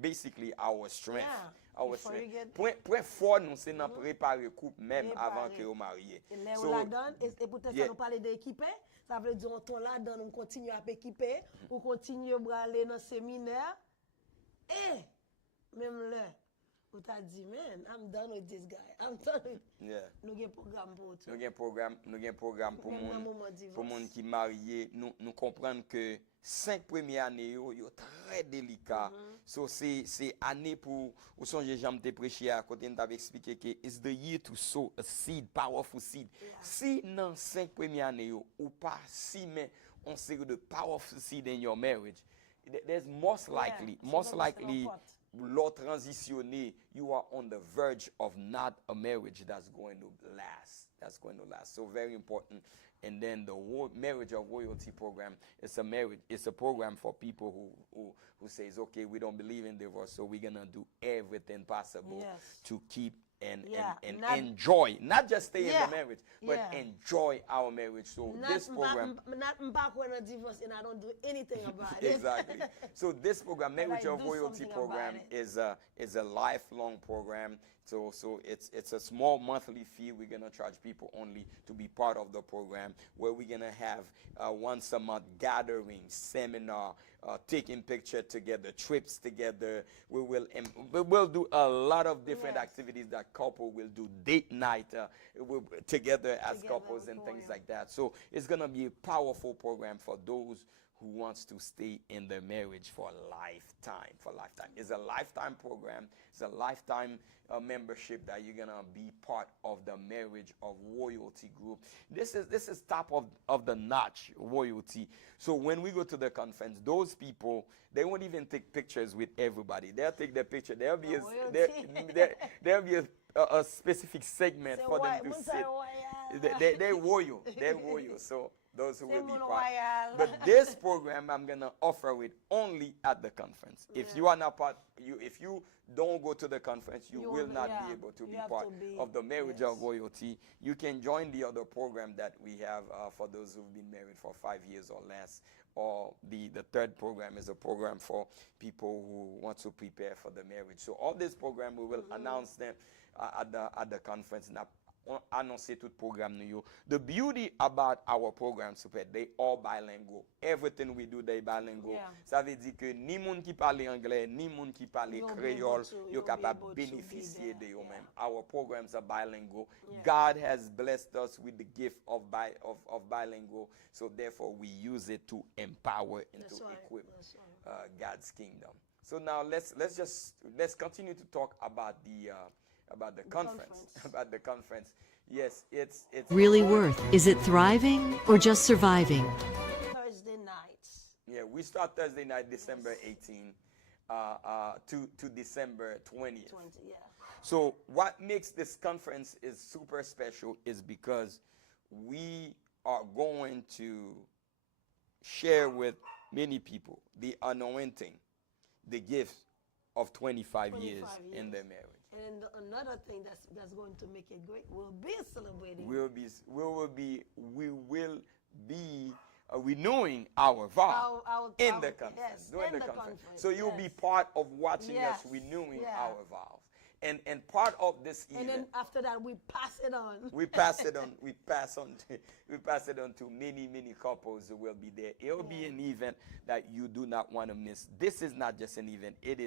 basically our strength. Yeah, Our before you strength. get- Point fort, nous c'est dans préparer couple même avant que vous mariez. Et là, on So, la donne, et peut-être yeah. ça nous parle d'équiper. Ça veut dire on la donne, on continue à équiper, on continue à aller dans le séminaire. Et même là, on t'a dit, man, I'm done with this guy. I'm done with. yeah. Nous avons un programme pour tout. Nous avons un programme pour Même dans le moment pour divorce. monde qui marié. Nous comprenons que 5 premières années yo très délicat. So c'est année pour ou songe j'aime te prêcher à côté nous t'avais expliqué que it's the year to sow a seed, powerful seed. Si dans 5 premières années yo ou pas si mais on série de powerful seed in your marriage, there's most likely Lord transitionner, you are on the verge of not a marriage that's going to last. That's going to last. So very important. And then the marriage of royalty program is a marriage. It's a program for people who says, okay, we don't believe in divorce, so we're gonna do everything possible to keep and enjoy, not just stay in the marriage, but enjoy our marriage. So this program, not back when I divorce and I don't do anything about it. exactly. So this program, But marriage I of do royalty something program, about is a lifelong program. So it's a small monthly fee. We're gonna charge people only to be part of the program, where we're gonna have once a month gathering, seminar, taking picture together, trips together. We will do a lot of different activities that couple will do, date night together as couples and things like that. So it's gonna be a powerful program for those who wants to stay in their marriage for a lifetime. It's a lifetime program. It's a lifetime membership that you're gonna be part of the marriage of royalty group. This is top of the notch royalty. So when we go to the conference, those people, they won't even take pictures with everybody. They'll take the picture. There'll be a specific segment for them to sit. They're royal. They're royal. So those who will be part. But this program I'm gonna offer it only at the conference. If you are not part, if you don't go to the conference, you will not be able to be part of the marriage of royalty. You can join the other program that we have for those who've been married for 5 years or less. Or the third program is a program for people who want to prepare for the marriage. So all this program, we will announce them at the conference. Now, annoncer tout programme nous yo. The beauty about our programs, they all bilingual. Everything we do, they bilingual. Ça veut dire que ni moun qui parle anglais, ni moun qui parle créole, yo capable bénéficier de yo même. Our programs are bilingual. God has blessed us with the gift of bilingual, so therefore we use it to empower and to equip God's kingdom. So now let's continue to talk about the conference. About the conference. Yes, it's Really worth? Is it thriving or just surviving? Thursday nights. Yeah, we start Thursday night, December 18, to December 20th. So what makes this conference is super special is because we are going to share with many people the anointing, the gift of 25 years in their marriage. And another thing that's going to make it great, we'll be celebrating. We will be renewing our vow in the conference. During the conference. So you'll be part of watching us renewing our vows. And part of this event. And then after that, we pass it on. We pass it on to many couples who will be there. It will be an event that you do not want to miss. This is not just an event. It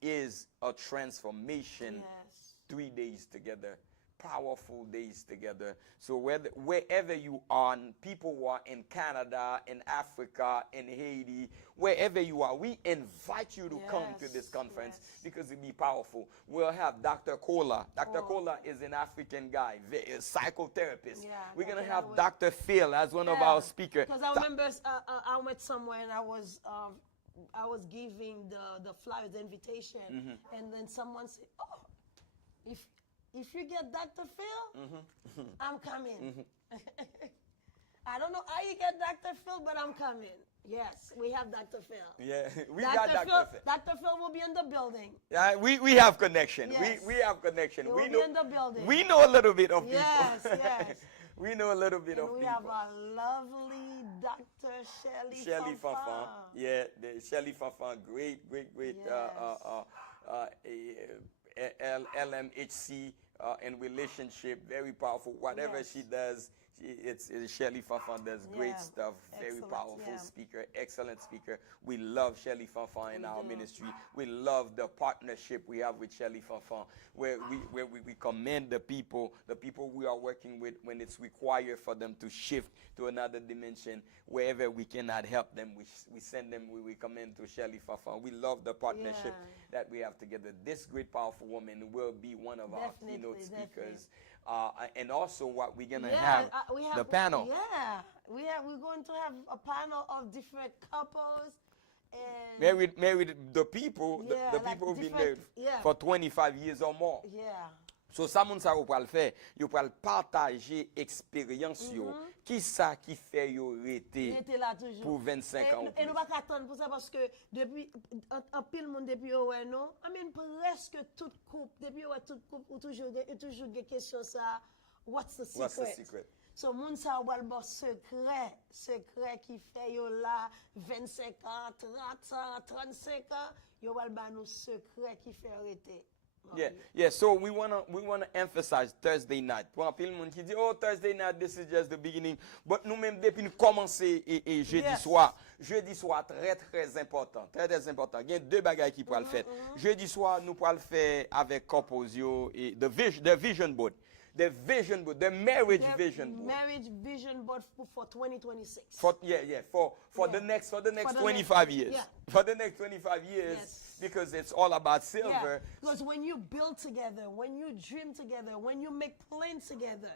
is a transformation. 3 days together, powerful days together. So wherever you are, people who are in Canada, in Africa, in Haiti, wherever you are, we invite you to come to this conference because it'll be powerful. We'll have Dr. Kola. Dr. Kola is an African guy, a psychotherapist. We're going to have Dr. Phil as one of our speakers. Because I remember I went somewhere and I was giving the flyers, the invitation, and then someone said, "Oh, if you get Dr. Phil, I'm coming." I don't know how you get Dr. Phil, but I'm coming. Yes, we have Dr. Phil. Yeah, we got Dr. Phil. Dr. Phil will be in the building. Yeah, we have connection. Yes. We have connection. He We will know be in the building. we know a little bit of Yes, people. yes. We know a little bit And of we people. have a lovely Dr. Shelley Fanfan. Fanfan. Yeah, Shelley Fanfan, great LMHC and relationship, very powerful. Whatever Yes. she does, it's Shelley Fanfan does great Yeah. stuff. Very Excellent, powerful yeah. speaker, excellent speaker. We love Shelley Fanfan in our ministry. We love the partnership we have with Shelley Fanfan, where we commend the people we are working with when it's required for them to shift to another dimension. Wherever we cannot help them, we send them, we recommend to Shelley Fanfan. We love the partnership that we have together. This great, powerful woman will be one of our keynote speakers. And also what we're going to have, the panel. Yeah, we're going to have a panel of different couples. And Married the people, Yeah, the like people who've been different- married for 25 years or more. yeah. So ça moun sa ou pral faire, yo pral partager expérience yo. Qui ça qui fait yo rete Il était là toujours. pour 25 ans ou Et nous plus? pas attendre pour ça parce que depuis en pile monde depuis ouais non, I mean presque toute couple depuis ouais toute couple ou toujours des questions ça. What's the secret? What's the secret? So moun sa ou bon secret qui fait yo là 25 ans, 30 ans, 35 ans, yo wal ba nous secret qui fait arrêter. Yeah. So we wanna emphasize Thursday night. Pour un pile monde qui dit oh Thursday night this is just the beginning. But nous même depuis nous commencer et jeudi soir très important. Très important. Il y a deux bagages qui pourra le faire. Jeudi soir nous pourra le faire avec couples yo et the vision board. The vision board, the marriage vision board. Marriage vision board for 2026. For the next 25 years. Yeah. For the next 25 years, Yes. because it's all about silver. Because when you build together, when you dream together, when you make plans together,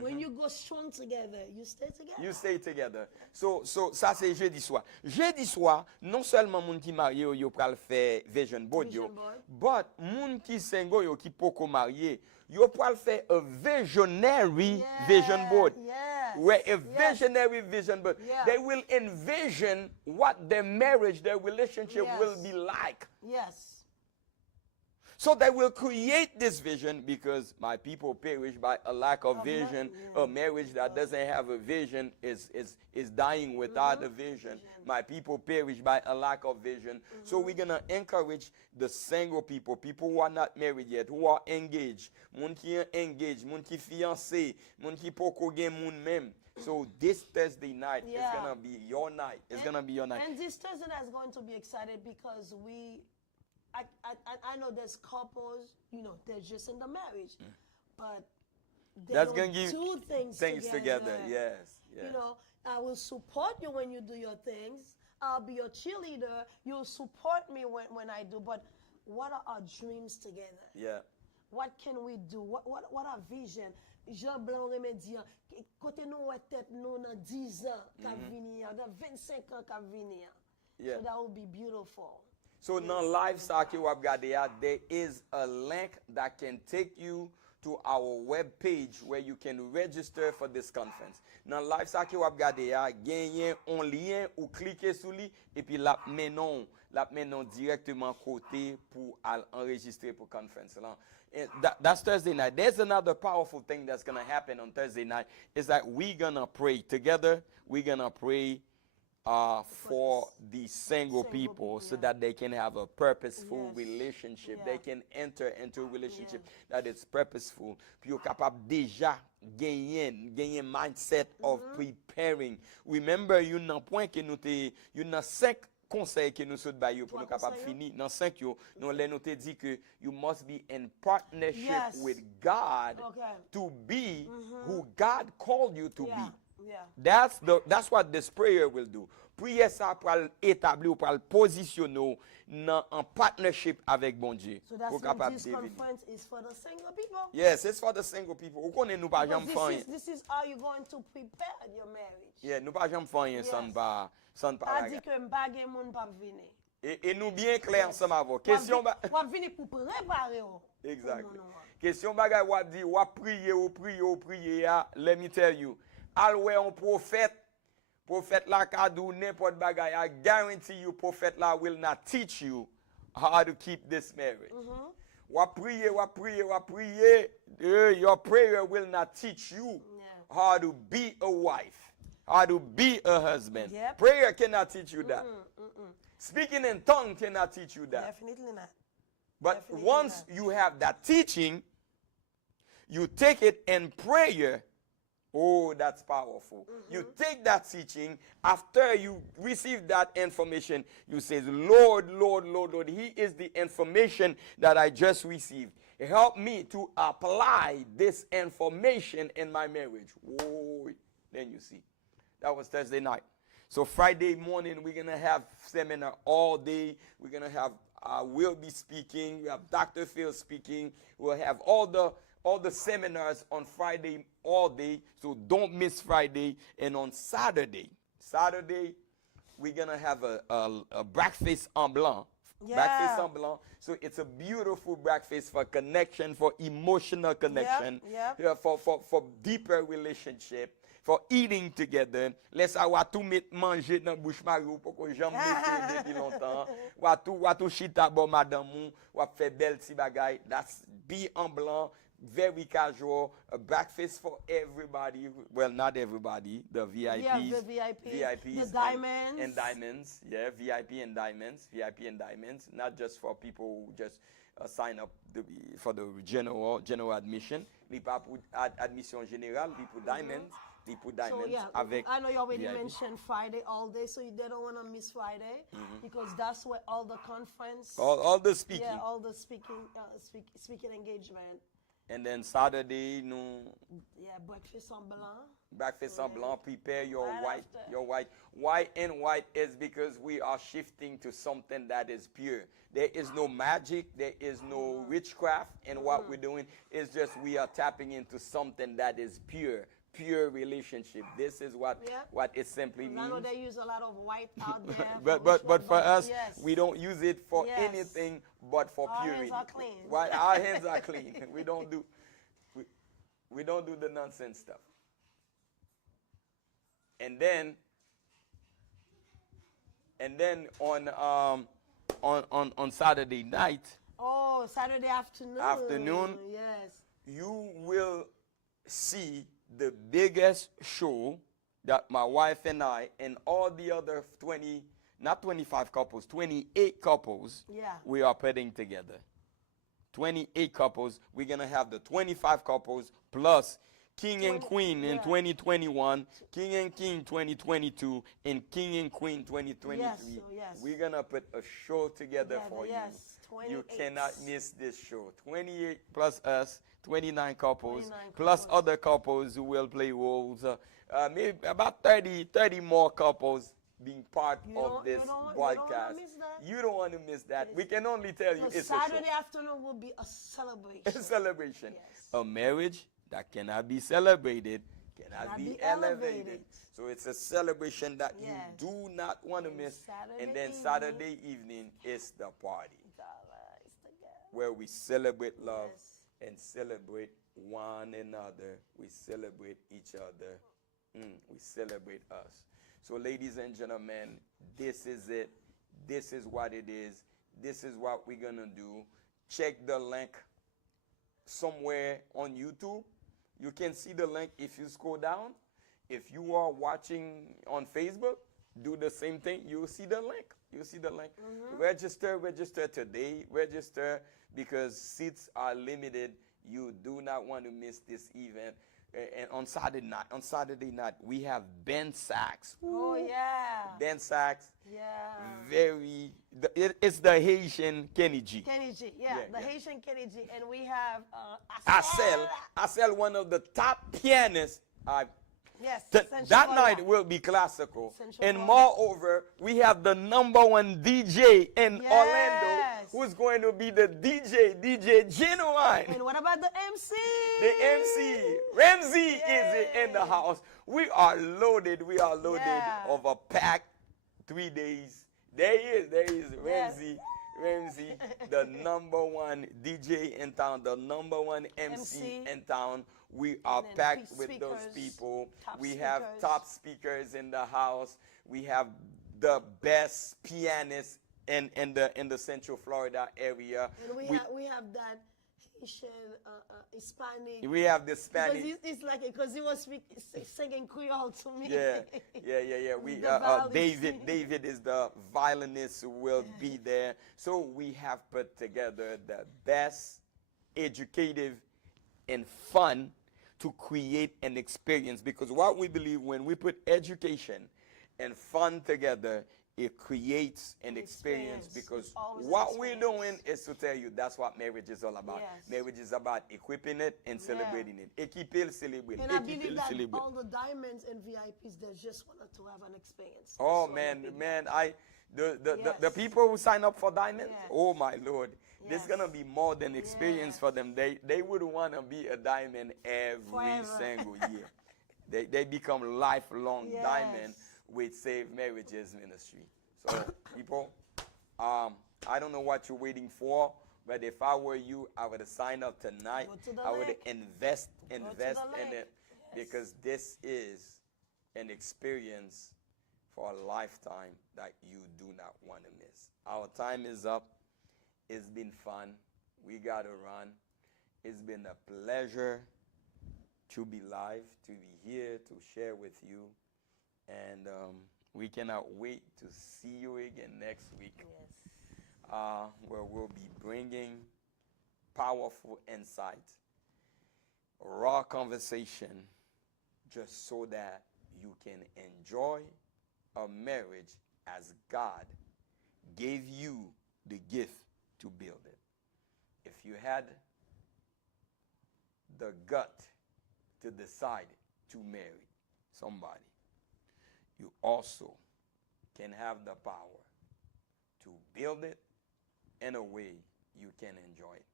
when you go strong together, you stay together. You stay together. So ça c'est jeudi soir. Jeudi soir, non seulement moun qui marié yo pral faire vision board yo, Vision board. but moun qui single yo qui poko marié, yo pral faire a visionary vision board. Yes. Where a visionary vision board, Yeah. they will envision what their marriage, their relationship Yes. will be like. Yes. So they will create this vision because my people perish by a lack of vision. A marriage that doesn't have a vision is dying without a vision. My people perish by a lack of vision. So we're going to encourage the single people who are not married yet, who are engaged, moun ki engaged, moun ki fiancé, moun ki poko gen moun même. So this Thursday night is going to be your night. It's going to be your night. And this Thursday night is going to be excited because I know there's couples, they're just in the marriage, but they That's don't gonna give do things together. Yes. I will support you when you do your things. I'll be your cheerleader. You'll support me when I do. But what are our dreams together? Yeah. What can we do? What our vision? Jean Blanc remédiant. Côté nous tête nous dans 10 ans qu'a venir, dans 25 ans qu'a venir. Yeah. So that will be beautiful. So now live Saki Wabgadea, there is a link that can take you to our web page where you can register for this conference. Now live Saki Wabgadea, gagner un lien ou cliquer sur lui et puis la menon directement côté pour enregistrer pour conference là. That's Thursday night. There's another powerful thing that's going to happen on Thursday night is that we're going to pray together. We're going to pray for the single people so that they can have a purposeful relationship. They can enter into a relationship that is purposeful. Puis you're capable déjà gagner mindset of preparing. Remember, you n'en point que nous te, you n'en 5 conseils que nous sommes baillés pour nous capables finir. Dans 5 yo, nous te dit que you must be in partnership with God to be who God called you to be. Yeah. That's what this prayer will do. Prière ça pour établir ou pour positionner en partnership avec bon Dieu. So that's what this conference is for the single people. Yes, it's for the single people. Ou connaît nous pas jamais faire. This is how you're going to prepare your marriage. Yeah, nous pas jamais faire sans pas pas dit que m'bagé moun pas venir. Et nous bien clair ensemble avant. Question ou venir pour préparer. Exact. Question bagay ou dit ou prier, let me tell you. Alwe un prophète Prophet la ka do n'importe bagay. I guarantee you, prophet la will not teach you how to keep this marriage. Wa priye. Your prayer will not teach you how to be a wife, how to be a husband. Yep. Prayer cannot teach you that. Speaking in tongue cannot teach you that. Definitely not. But Definitely once you have that teaching, you take it in prayer. Oh, that's powerful. You take that teaching, after you receive that information, you say, Lord, He is the information that I just received. Help me to apply this information in my marriage. Oh, then you see. That was Thursday night. So Friday morning, we're going to have seminar all day. We're going to have, we'll be speaking. We have Dr. Phil speaking. We'll have all the seminars on Friday all day. So don't miss Friday. And on Saturday, we're going to have a breakfast en blanc. Yeah. Breakfast en blanc. So it's a beautiful breakfast for connection, for emotional connection, Yep. for deeper relationship. For eating together, laisse avoir tout mettre manger dans bouche mari ou pour que j'aime mettre depuis longtemps. Ou tout chita bon madame ou fait belle ti bagay. That's be en blanc, very casual, a breakfast for everybody. Well, not everybody, the VIPs. Yeah, the VIPs, the diamonds. And diamonds, yeah, VIP and diamonds. Not just for people who just sign up for the general admission. Li pa pour admission générale, li pour diamonds. They put diamonds. So I know you already mentioned Friday all day, so they don't want to miss Friday because that's where all the conference, all the speaking, all the speaking engagement. And then Saturday, breakfast en blanc. Breakfast en blanc. Prepare your Right white. after. Your white. Why in white is because we are shifting to something that is pure. There is no magic. There is no witchcraft in what we're doing. It's just we are tapping into something that is pure. Pure relationship. This is what it simply means. I know they use a lot of white out there. but for us, we don't use it for anything but for Our purity. hands are clean. Right? Our hands are clean. We don't do the nonsense stuff. And then on Saturday night. Oh, Saturday afternoon. Yes. You will see the biggest show that my wife and I and all the other 28 couples we are putting together. 28 couples. We're going to have the 25 couples plus King and Queen in 2021, King and King 2022, and King and Queen 2023. Yes. We're going to put a show together for you. 28. You cannot miss this show. 28 plus us, 29 couples, plus other couples who will play roles. Maybe about 30 more couples being part of this broadcast. You don't want to miss that. We can only tell you it's Saturday a show. afternoon will be a celebration. A celebration. Yes. A marriage that cannot be celebrated cannot be elevated. So it's a celebration that you do not want to miss. And then Saturday evening is the party where we celebrate love and celebrate one another. We celebrate each other. We celebrate us. So ladies and gentlemen, this is it. This is what it is. This is what we're going to do. Check the link somewhere on YouTube. You can see the link if you scroll down. If you are watching on Facebook, do the same thing. You'll see the link. Register today. Register because seats are limited. You do not want to miss this event. And on Saturday night, we have Ben Sachs. Oh, yeah. Ben Sachs. Yeah. It's the Haitian Kenny G. Haitian Kenny G. And we have Asel, one of the top pianists. Yes. That night will be classical. And moreover, we have the #1 DJ in Orlando who's going to be the DJ Genuine. And what about the MC? The MC, Ramsey, is in the house. We are loaded of a packed 3 days. There he is, Ramsey. Ramsey, the number one DJ in town, the number one MC in town. We are then packed with those speakers, people. top We have speakers. top speakers in the house. We have the best pianists in the Central Florida area. And we have that Haitian, Hispanic. We have the Spanish. Because it's like because he was singing Creole to me. Yeah. We The violins. David is the violinist who will be there. So we have put together the best, educative, and fun to create an experience. Because what we believe, when we put education and fun together, it creates an experience. Because Always an what we're experience. doing is to tell you that's what marriage is all about. Yes. Marriage is about equipping it and celebrating it. Équiper le célébrer. And I believe Équiper le that célébrer. all the diamonds and VIPs, they just wanted to have an experience. Oh So man, big. the Yes. people who sign up for Diamond, Yes. oh my Lord, there's Yes. gonna be more than experience Yes. for them. They would want to be a Diamond every Forever. single year. They become lifelong Yes. Diamond with Save Marriages Ministry. So people, I don't know what you're waiting for, but if I were you, I would have signed up tonight. Go to the I would link. invest the in link. it, Yes. because this is an experience for a lifetime that you do not want to miss. Our time is up. It's been fun. We got to run. It's been a pleasure to be live, to be here, to share with you. And we cannot wait to see you again next week, Yes. where we'll be bringing powerful insight, raw conversation, just so that you can enjoy a marriage as God gave you the gift to build it. If you had the gut to decide to marry somebody, you also can have the power to build it in a way you can enjoy it.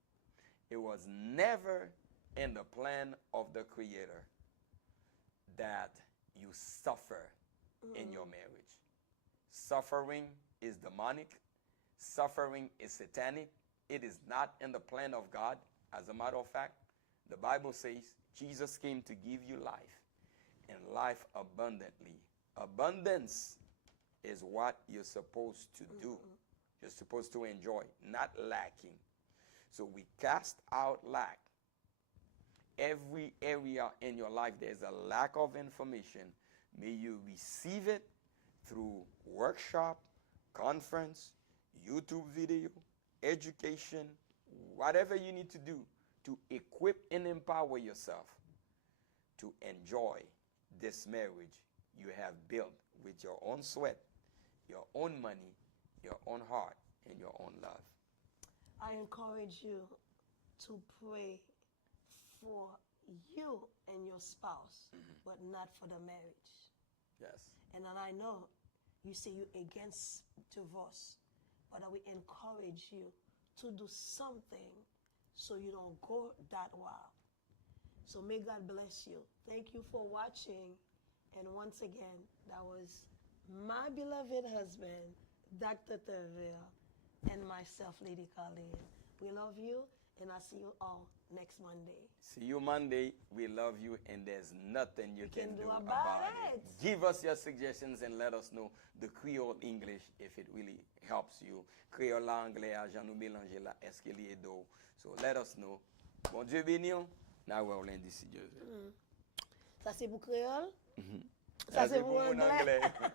It was never in the plan of the Creator that you suffer in your marriage. Suffering is demonic. Suffering is satanic. It is not in the plan of God. As a matter of fact, the Bible says Jesus came to give you life, and life abundantly. Abundance is what you're supposed to do. You're supposed to enjoy, not lacking. So we cast out lack. Every area in your life there's a lack of information. May you receive it through workshop, conference, YouTube video, education, whatever you need to do to equip and empower yourself to enjoy this marriage you have built with your own sweat, your own money, your own heart, and your own love. I encourage you to pray for you and your spouse, but not for the marriage. Yes. And then I know you say you're against divorce, but I will encourage you to do something so you don't go that wild. So may God bless you. Thank you for watching. And once again, that was my beloved husband, Dr. Thervil, and myself, Lady Carline. We love you, and I'll see you all next Monday. See you Monday. We love you, and there's nothing you can do about it. it. Give us your suggestions and let us know the Creole English if it really helps you. Creole anglais, à nous mélanger là, est-ce qu'il y a d'eau? So let us know. Bon Dieu béni. Now we're lundi si Dieu veut. Ça c'est pour créole. Ça, Ça c'est c'est pour pour mon anglais. anglais.